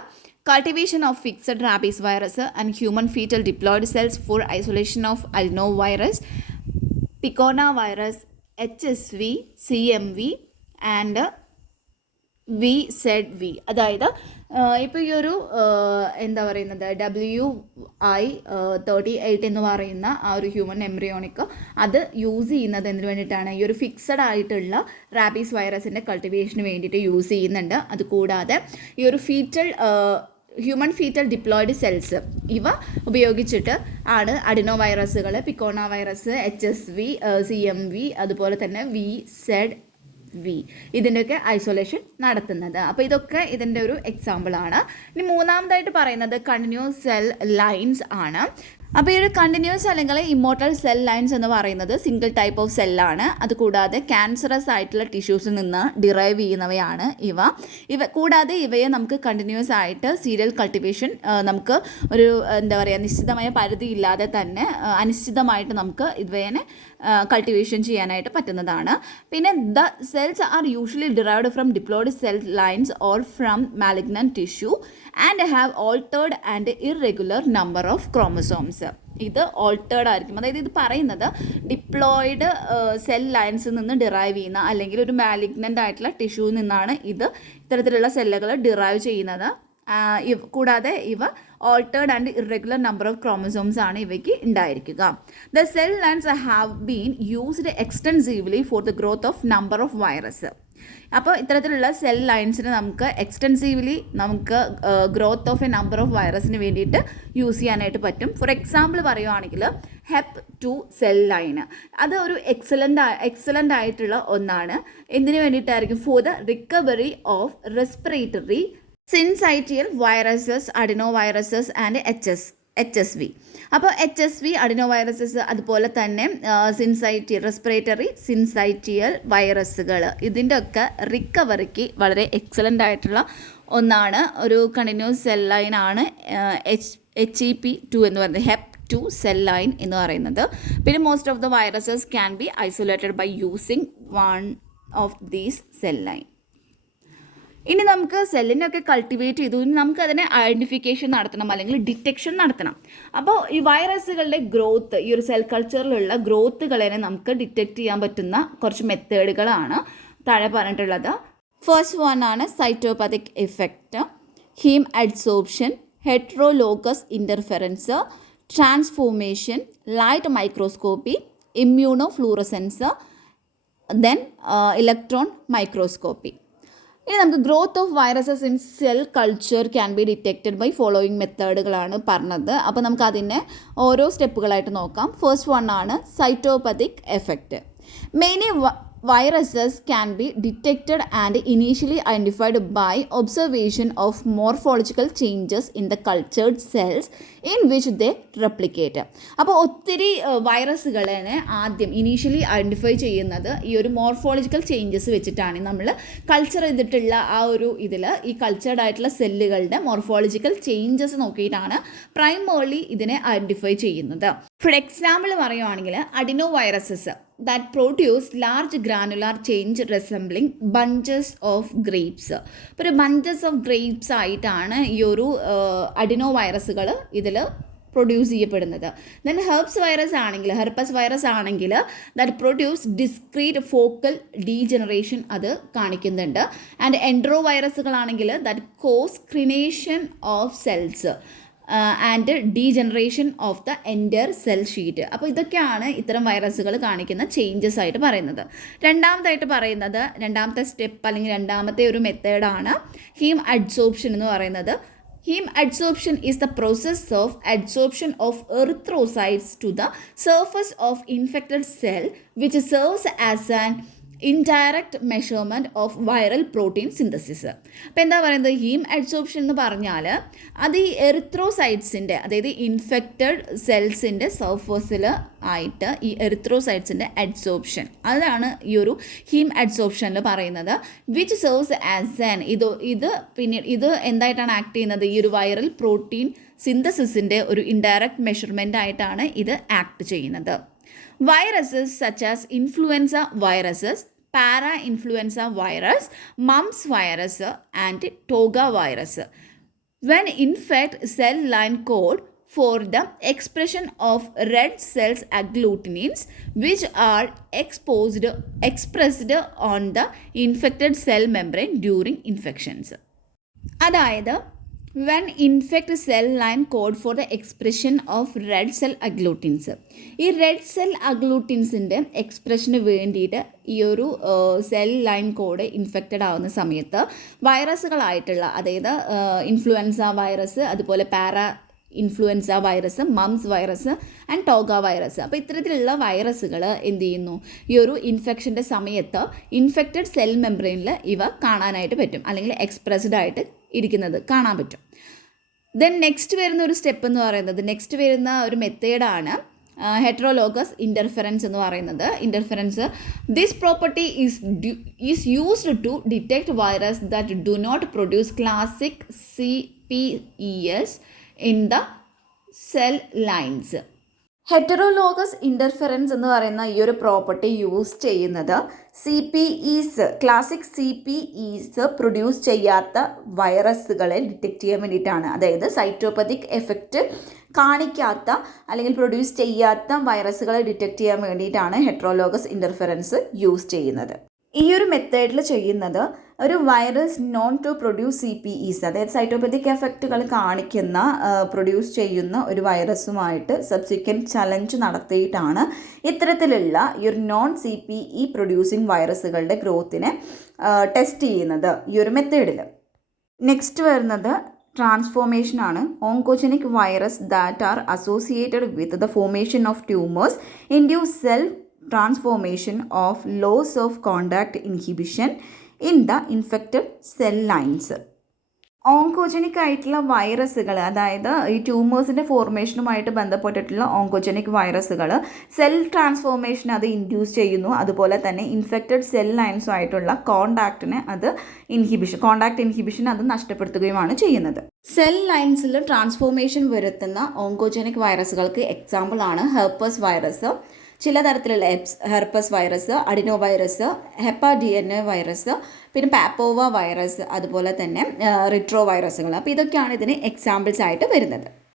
cultivation of fixed rabies virus and human fetal diploid cells for isolation of adenovirus, picornavirus, HSV, CMV and VZV. അതായത് ഇപ്പോൾ ഈ ഒരു എന്താ പറയുന്നത് WI38 എന്ന് പറയുന്ന ആ ഒരു ഹ്യൂമൻ എംബ്രിയോണിക് അത് യൂസ് ചെയ്യുന്നത് എന്തിനു വേണ്ടിയിട്ടാണ്? ഈ ഒരു ഫിക്സഡ് ആയിട്ടുള്ള റാബീസ് വൈറസിൻ്റെ കൾട്ടിവേഷന് വേണ്ടിയിട്ട് യൂസ് ചെയ്യുന്നുണ്ട്. അതുകൂടാതെ ഈ ഒരു ഹ്യൂമൻ ഫീറ്റൽ ഡിപ്ലോയിഡ് സെൽസ് ഇവ ഉപയോഗിച്ചിട്ട് ആണ് അഡിനോ വൈറസുകൾ, പിക്കോണ വൈറസ്, HSV, CMV അതുപോലെ തന്നെ VZV ഇതിൻ്റെയൊക്കെ ഐസൊലേഷൻ നടത്തുന്നത്. അപ്പോൾ ഇതൊക്കെ ഇതിൻ്റെ ഒരു എക്സാമ്പിളാണ്. ഇനി മൂന്നാമതായിട്ട് പറയുന്നത് കണ്ടിന്യൂസ് സെൽ ലൈൻസ് ആണ്. അപ്പോൾ ഈ ഒരു കണ്ടിന്യൂസ് അല്ലെങ്കിൽ ഇമ്മോർട്ടൽ സെൽ ലൈൻസ് എന്ന് പറയുന്നത് സിംഗിൾ ടൈപ്പ് ഓഫ് സെല്ലാണ്. അതുകൂടാതെ ക്യാൻസറസ് ആയിട്ടുള്ള ടിഷ്യൂസിൽ നിന്ന് ഡിറൈവ് ചെയ്യുന്നവയാണ് ഇവ കൂടാതെ ഇവയെ നമുക്ക് കണ്ടിന്യൂസ് ആയിട്ട് സീരിയൽ കൾട്ടിവേഷൻ നമുക്ക് ഒരു എന്താ പറയുക നിശ്ചിതമായ പരിധി ഇല്ലാതെ തന്നെ അനിശ്ചിതമായിട്ട് നമുക്ക് ഇവയെ കൾട്ടിവേഷൻ ചെയ്യാനായിട്ട് പറ്റുന്നതാണ്. പിന്നെ the cells are usually derived from diploid cell lines or from malignant tissue and have altered and irregular number of chromosomes. ഇത് ഓൾട്ടേർഡ് ആയിരിക്കും. അതായത് ഇത് പറയുന്നത് ഡിപ്ലോയിഡ് സെൽ ലൈൻസിൽ നിന്ന് ഡിറൈവ് ചെയ്യുന്ന അല്ലെങ്കിൽ ഒരു മാലിഗ്നൻ്റ് ആയിട്ടുള്ള ടിഷ്യൂവിൽ നിന്നാണ് ഇത്തരത്തിലുള്ള സെല്ലുകൾ ഡിറൈവ് ചെയ്യുന്നത്. കൂടാതെ ഇവ altered and irregular number of chromosomes ആണ് ഇവയ്ക്ക് ഉണ്ടായിരിക്കുക. The cell lines have been used extensively for the growth of number of virus. അപ്പോൾ ഇത്തരത്തിലുള്ള സെൽ ലൈൻസിന് നമുക്ക് എക്സ്റ്റെൻസീവ്ലി നമുക്ക് growth of a number of വൈറസിന് വേണ്ടിയിട്ട് യൂസ് ചെയ്യാനായിട്ട് പറ്റും. ഫോർ എക്സാമ്പിൾ പറയുവാണെങ്കിൽ 헵2 സെൽ ലൈന് അത് ഒരു എക്സലൻ്റ് ആയിട്ടുള്ള ഒന്നാണ്. എന്തിനു വേണ്ടിയിട്ടായിരിക്കും? For the recovery of respiratory syncytial viruses, adenoviruses and HSV. അപ്പോൾ HSV, അഡിനോ വൈറസസ്, അതുപോലെ തന്നെ റെസ്പിറേറ്ററി സിൻസൈറ്റിയൽ വൈറസുകൾ, ഇതിൻ്റെ ഒക്കെ റിക്കവറിക്ക് വളരെ എക്സലൻ്റ് ആയിട്ടുള്ള ഒന്നാണ് ഒരു കണ്ടിന്യൂസ് സെൽ ലൈനാണ് HEP2 എന്ന് പറയുന്നത്, 헵2 സെൽ ലൈൻ എന്ന് പറയുന്നത്. പിന്നെ most of the viruses can be isolated by using one of these cell line. ഇനി നമുക്ക് സെല്ലിനൊക്കെ കൾട്ടിവേറ്റ് ചെയ്തു, ഇനി നമുക്ക് അതിനെ ഐഡൻറ്റിഫിക്കേഷൻ നടത്തണം അല്ലെങ്കിൽ ഡിറ്റക്ഷൻ നടത്തണം. അപ്പോൾ ഈ വൈറസുകളുടെ ഗ്രോത്ത്, ഈ ഒരു സെൽ കൾച്ചറിലുള്ള ഗ്രോത്തുകളെ നമുക്ക് ഡിറ്റക്റ്റ് ചെയ്യാൻ പറ്റുന്ന കുറച്ച് മെത്തേഡുകളാണ് താഴെ പറഞ്ഞിട്ടുള്ളത്. ഫസ്റ്റ് വൺ ആണ് cytopathic effect, haemadsorption, heterologous interference, transformation, light microscopy, immunofluorescence, then electron microscopy. ഇനി നമുക്ക് growth of viruses in cell culture can be detected by following മെത്തേഡുകളാണ് പറഞ്ഞത്. അപ്പോൾ നമുക്ക് അതിനെ ഓരോ സ്റ്റെപ്പുകളായിട്ട് നോക്കാം. ഫസ്റ്റ് വൺ ആണ് cytopathic effect. Mainly viruses can be detected and initially identified by observation of morphological changes in the cultured cells in which they replicate. അപ്പോൾ ഒത്തിരി വൈറസുകളെ ആദ്യം ഇനീഷ്യലി ഐഡൻറ്റിഫൈ ചെയ്യുന്നത് ഈ ഒരു മോർഫോളജിക്കൽ ചേഞ്ചസ് വെച്ചിട്ടാണ്. നമ്മൾ കൾച്ചർ ചെയ്തിട്ടുള്ള ആ ഒരു ഈ കൾച്ചർഡ് ആയിട്ടുള്ള സെല്ലുകളുടെ മോർഫോളജിക്കൽ ചേഞ്ചസ് നോക്കിയിട്ടാണ് പ്രൈമർലി ഇതിനെ ഐഡൻറ്റിഫൈ ചെയ്യുന്നത്. ഫോർ എക്സാമ്പിൾ പറയുവാണെങ്കിൽ adeno viruses that produce large granular change resembling bunches of grapes. ഇപ്പോൾ ഒരു bunches of grapes ആയിട്ടാണ് ഈ ഒരു അഡിനോ വൈറസുകൾ ഇതിൽ പ്രൊഡ്യൂസ് ചെയ്യപ്പെടുന്നത്. ദെൻ ഹെർപ്പസ് വൈറസ് ആണെങ്കിൽ that produce discrete focal degeneration അത് കാണിക്കുന്നുണ്ട്. ആൻഡ് എൻഡ്രോ വൈറസുകളാണെങ്കിൽ that cause crenation of cells and degeneration of the entire cell sheet. അപ്പോൾ ഇതൊക്കെയാണ് ഇത്തരം വൈറസുകൾ കാണിക്കുന്ന ചേഞ്ചസ് ആയിട്ട് പറയുന്നത്. രണ്ടാമത്തെ സ്റ്റെപ്പ് അല്ലെങ്കിൽ രണ്ടാമത്തെ ഒരു മെത്തേഡാണ് ഹീം അഡ്സോർപ്ഷൻ എന്ന് പറയുന്നത്. Haem adsorption is the process of adsorption of erythrocytes to the surface of infected cell which serves as an indirect measurement of viral protein synthesis. അപ്പോൾ എന്താ പറയുന്നത്? ഹീം അഡ്സോർപ്ഷൻ എന്ന് പറഞ്ഞാൽ അത് ഈ എറിത്രോസൈറ്റ്സിൻ്റെ, അതായത് ഇൻഫെക്റ്റഡ് സെൽസിൻ്റെ സർഫസിൽ ആയിട്ട് ഈ എറിത്രോസൈറ്റ്സിൻ്റെ അഡ്സോർപ്ഷൻ, അതാണ് ഈ ഒരു ഹീം അഡ്സോർപ്ഷനിൽ പറയുന്നത്. വിച്ച് സെർവ്സ് ആസ് ആൻ ഇത് എന്തായിട്ടാണ് ആക്ട് ചെയ്യുന്നത്? ഈ ഒരു വൈറൽ പ്രോട്ടീൻ സിന്തസിസിൻ്റെ ഒരു ഇൻഡയറക്റ്റ് മെഷർമെൻ്റ് ആയിട്ടാണ് ഇത് ആക്ട് ചെയ്യുന്നത്. Viruses such as influenza viruses, para-influenza virus, mumps virus and toga virus when infect cell line code for the expression of red cells agglutinins which are expressed on the infected cell membrane during infections. അതായത് when infect cell line code for the expression of red cell agglutins. ഈ red cell അഗ്ലൂട്ടിൻസിൻ്റെ എക്സ്പ്രഷന് വേണ്ടിയിട്ട് ഈ ഒരു cell line code infected ആവുന്ന സമയത്ത് വൈറസുകളായിട്ടുള്ള, അതായത് influenza virus, അതുപോലെ influenza virus, moms virus and ടോഗ virus. അപ്പോൾ ഇത്തരത്തിലുള്ള വൈറസുകൾ എന്ത് ചെയ്യുന്നു? ഈ ഒരു ഇൻഫെക്ഷൻ്റെ സമയത്ത് ഇൻഫെക്റ്റഡ് സെൽ മെംബ്രെയിനിൽ ഇവ കാണാനായിട്ട് പറ്റും, അല്ലെങ്കിൽ എക്സ്പ്രസ്ഡ് ആയിട്ട് ഇരിക്കുന്നത് കാണാൻ പറ്റും. ദെൻ നെക്സ്റ്റ് വരുന്ന ഒരു സ്റ്റെപ്പ് എന്ന് പറയുന്നത്, നെക്സ്റ്റ് വരുന്ന ഒരു മെത്തേഡാണ് ഹെറ്ററോലോഗസ് ഇൻ്റർഫെറൻസ് എന്ന് പറയുന്നത്. Interference, this property is used to detect virus that do not produce classic CPEs in the cell lines. Heterologous interference എന്ന് പറയുന്ന ഈ ഒരു പ്രോപ്പർട്ടി യൂസ് ചെയ്യുന്നത് ക്ലാസിക് CPEs പ്രൊഡ്യൂസ് ചെയ്യാത്ത വൈറസുകളെ ഡിറ്റക്റ്റ് ചെയ്യാൻ വേണ്ടിയിട്ടാണ്. അതായത് സൈറ്റോപതിക് എഫക്റ്റ് കാണിക്കാത്ത അല്ലെങ്കിൽ പ്രൊഡ്യൂസ് ചെയ്യാത്ത വൈറസുകളെ ഡിറ്റക്റ്റ് ചെയ്യാൻ വേണ്ടിയിട്ടാണ് ഹെറ്ററോലോഗസ് ഇൻ്റർഫെറൻസ് യൂസ് ചെയ്യുന്നത്. ഈ ഒരു മെത്തേഡിൽ ചെയ്യുന്നത് ഒരു virus known to produce CPEs, അതായത് സൈറ്റോപതിക് എഫക്റ്റുകൾ കാണിക്കുന്ന പ്രൊഡ്യൂസ് ചെയ്യുന്ന ഒരു വൈറസുമായിട്ട് സബ്സിക്വൻറ്റ് ചലഞ്ച് നടത്തിയിട്ടാണ് ഇത്തരത്തിലുള്ള ഈ ഒരു നോൺ CPE പ്രൊഡ്യൂസിങ് വൈറസുകളുടെ ഗ്രോത്തിനെ ടെസ്റ്റ് ചെയ്യുന്നത് ഈ ഒരു മെത്തേഡിൽ. നെക്സ്റ്റ് വരുന്നത് ട്രാൻസ്ഫോർമേഷൻ ആണ്. Oncogenic virus that are associated with the formation of tumours induce self transformation of loss of contact inhibition in the infected cell lines. Oncogenic ആയിട്ടുള്ള വൈറസുകൾ, അതായത് ഈ ട്യൂമേഴ്സിൻ്റെ ഫോർമേഷനുമായിട്ട് ബന്ധപ്പെട്ടിട്ടുള്ള ഓങ്കോജനിക് വൈറസുകൾ സെൽ ട്രാൻസ്ഫോർമേഷൻ അത് ഇൻഡ്യൂസ് ചെയ്യുന്നു. അതുപോലെ തന്നെ ഇൻഫെക്റ്റഡ് സെൽ ലൈൻസുമായിട്ടുള്ള കോണ്ടാക്ട് ഇൻഹിബിഷൻ അത് നഷ്ടപ്പെടുത്തുകയുമാണ് ചെയ്യുന്നത്. സെൽ ലൈൻസിൽ ട്രാൻസ്ഫോർമേഷൻ വരുത്തുന്ന ഓങ്കോജനിക് വൈറസുകൾക്ക് എക്സാമ്പിളാണ് ഹെർപ്പസ് വൈറസ്, ചില തരത്തിലുള്ള herpes virus, adeno virus, DNA virus, പിന്നെ പാപ്പോവ വൈറസ്, അതുപോലെ തന്നെ റിട്രോ വൈറസുകൾ. അപ്പോൾ ഇതൊക്കെയാണ് ഇതിന് എക്സാമ്പിൾസ് ആയിട്ട് വരുന്നത്.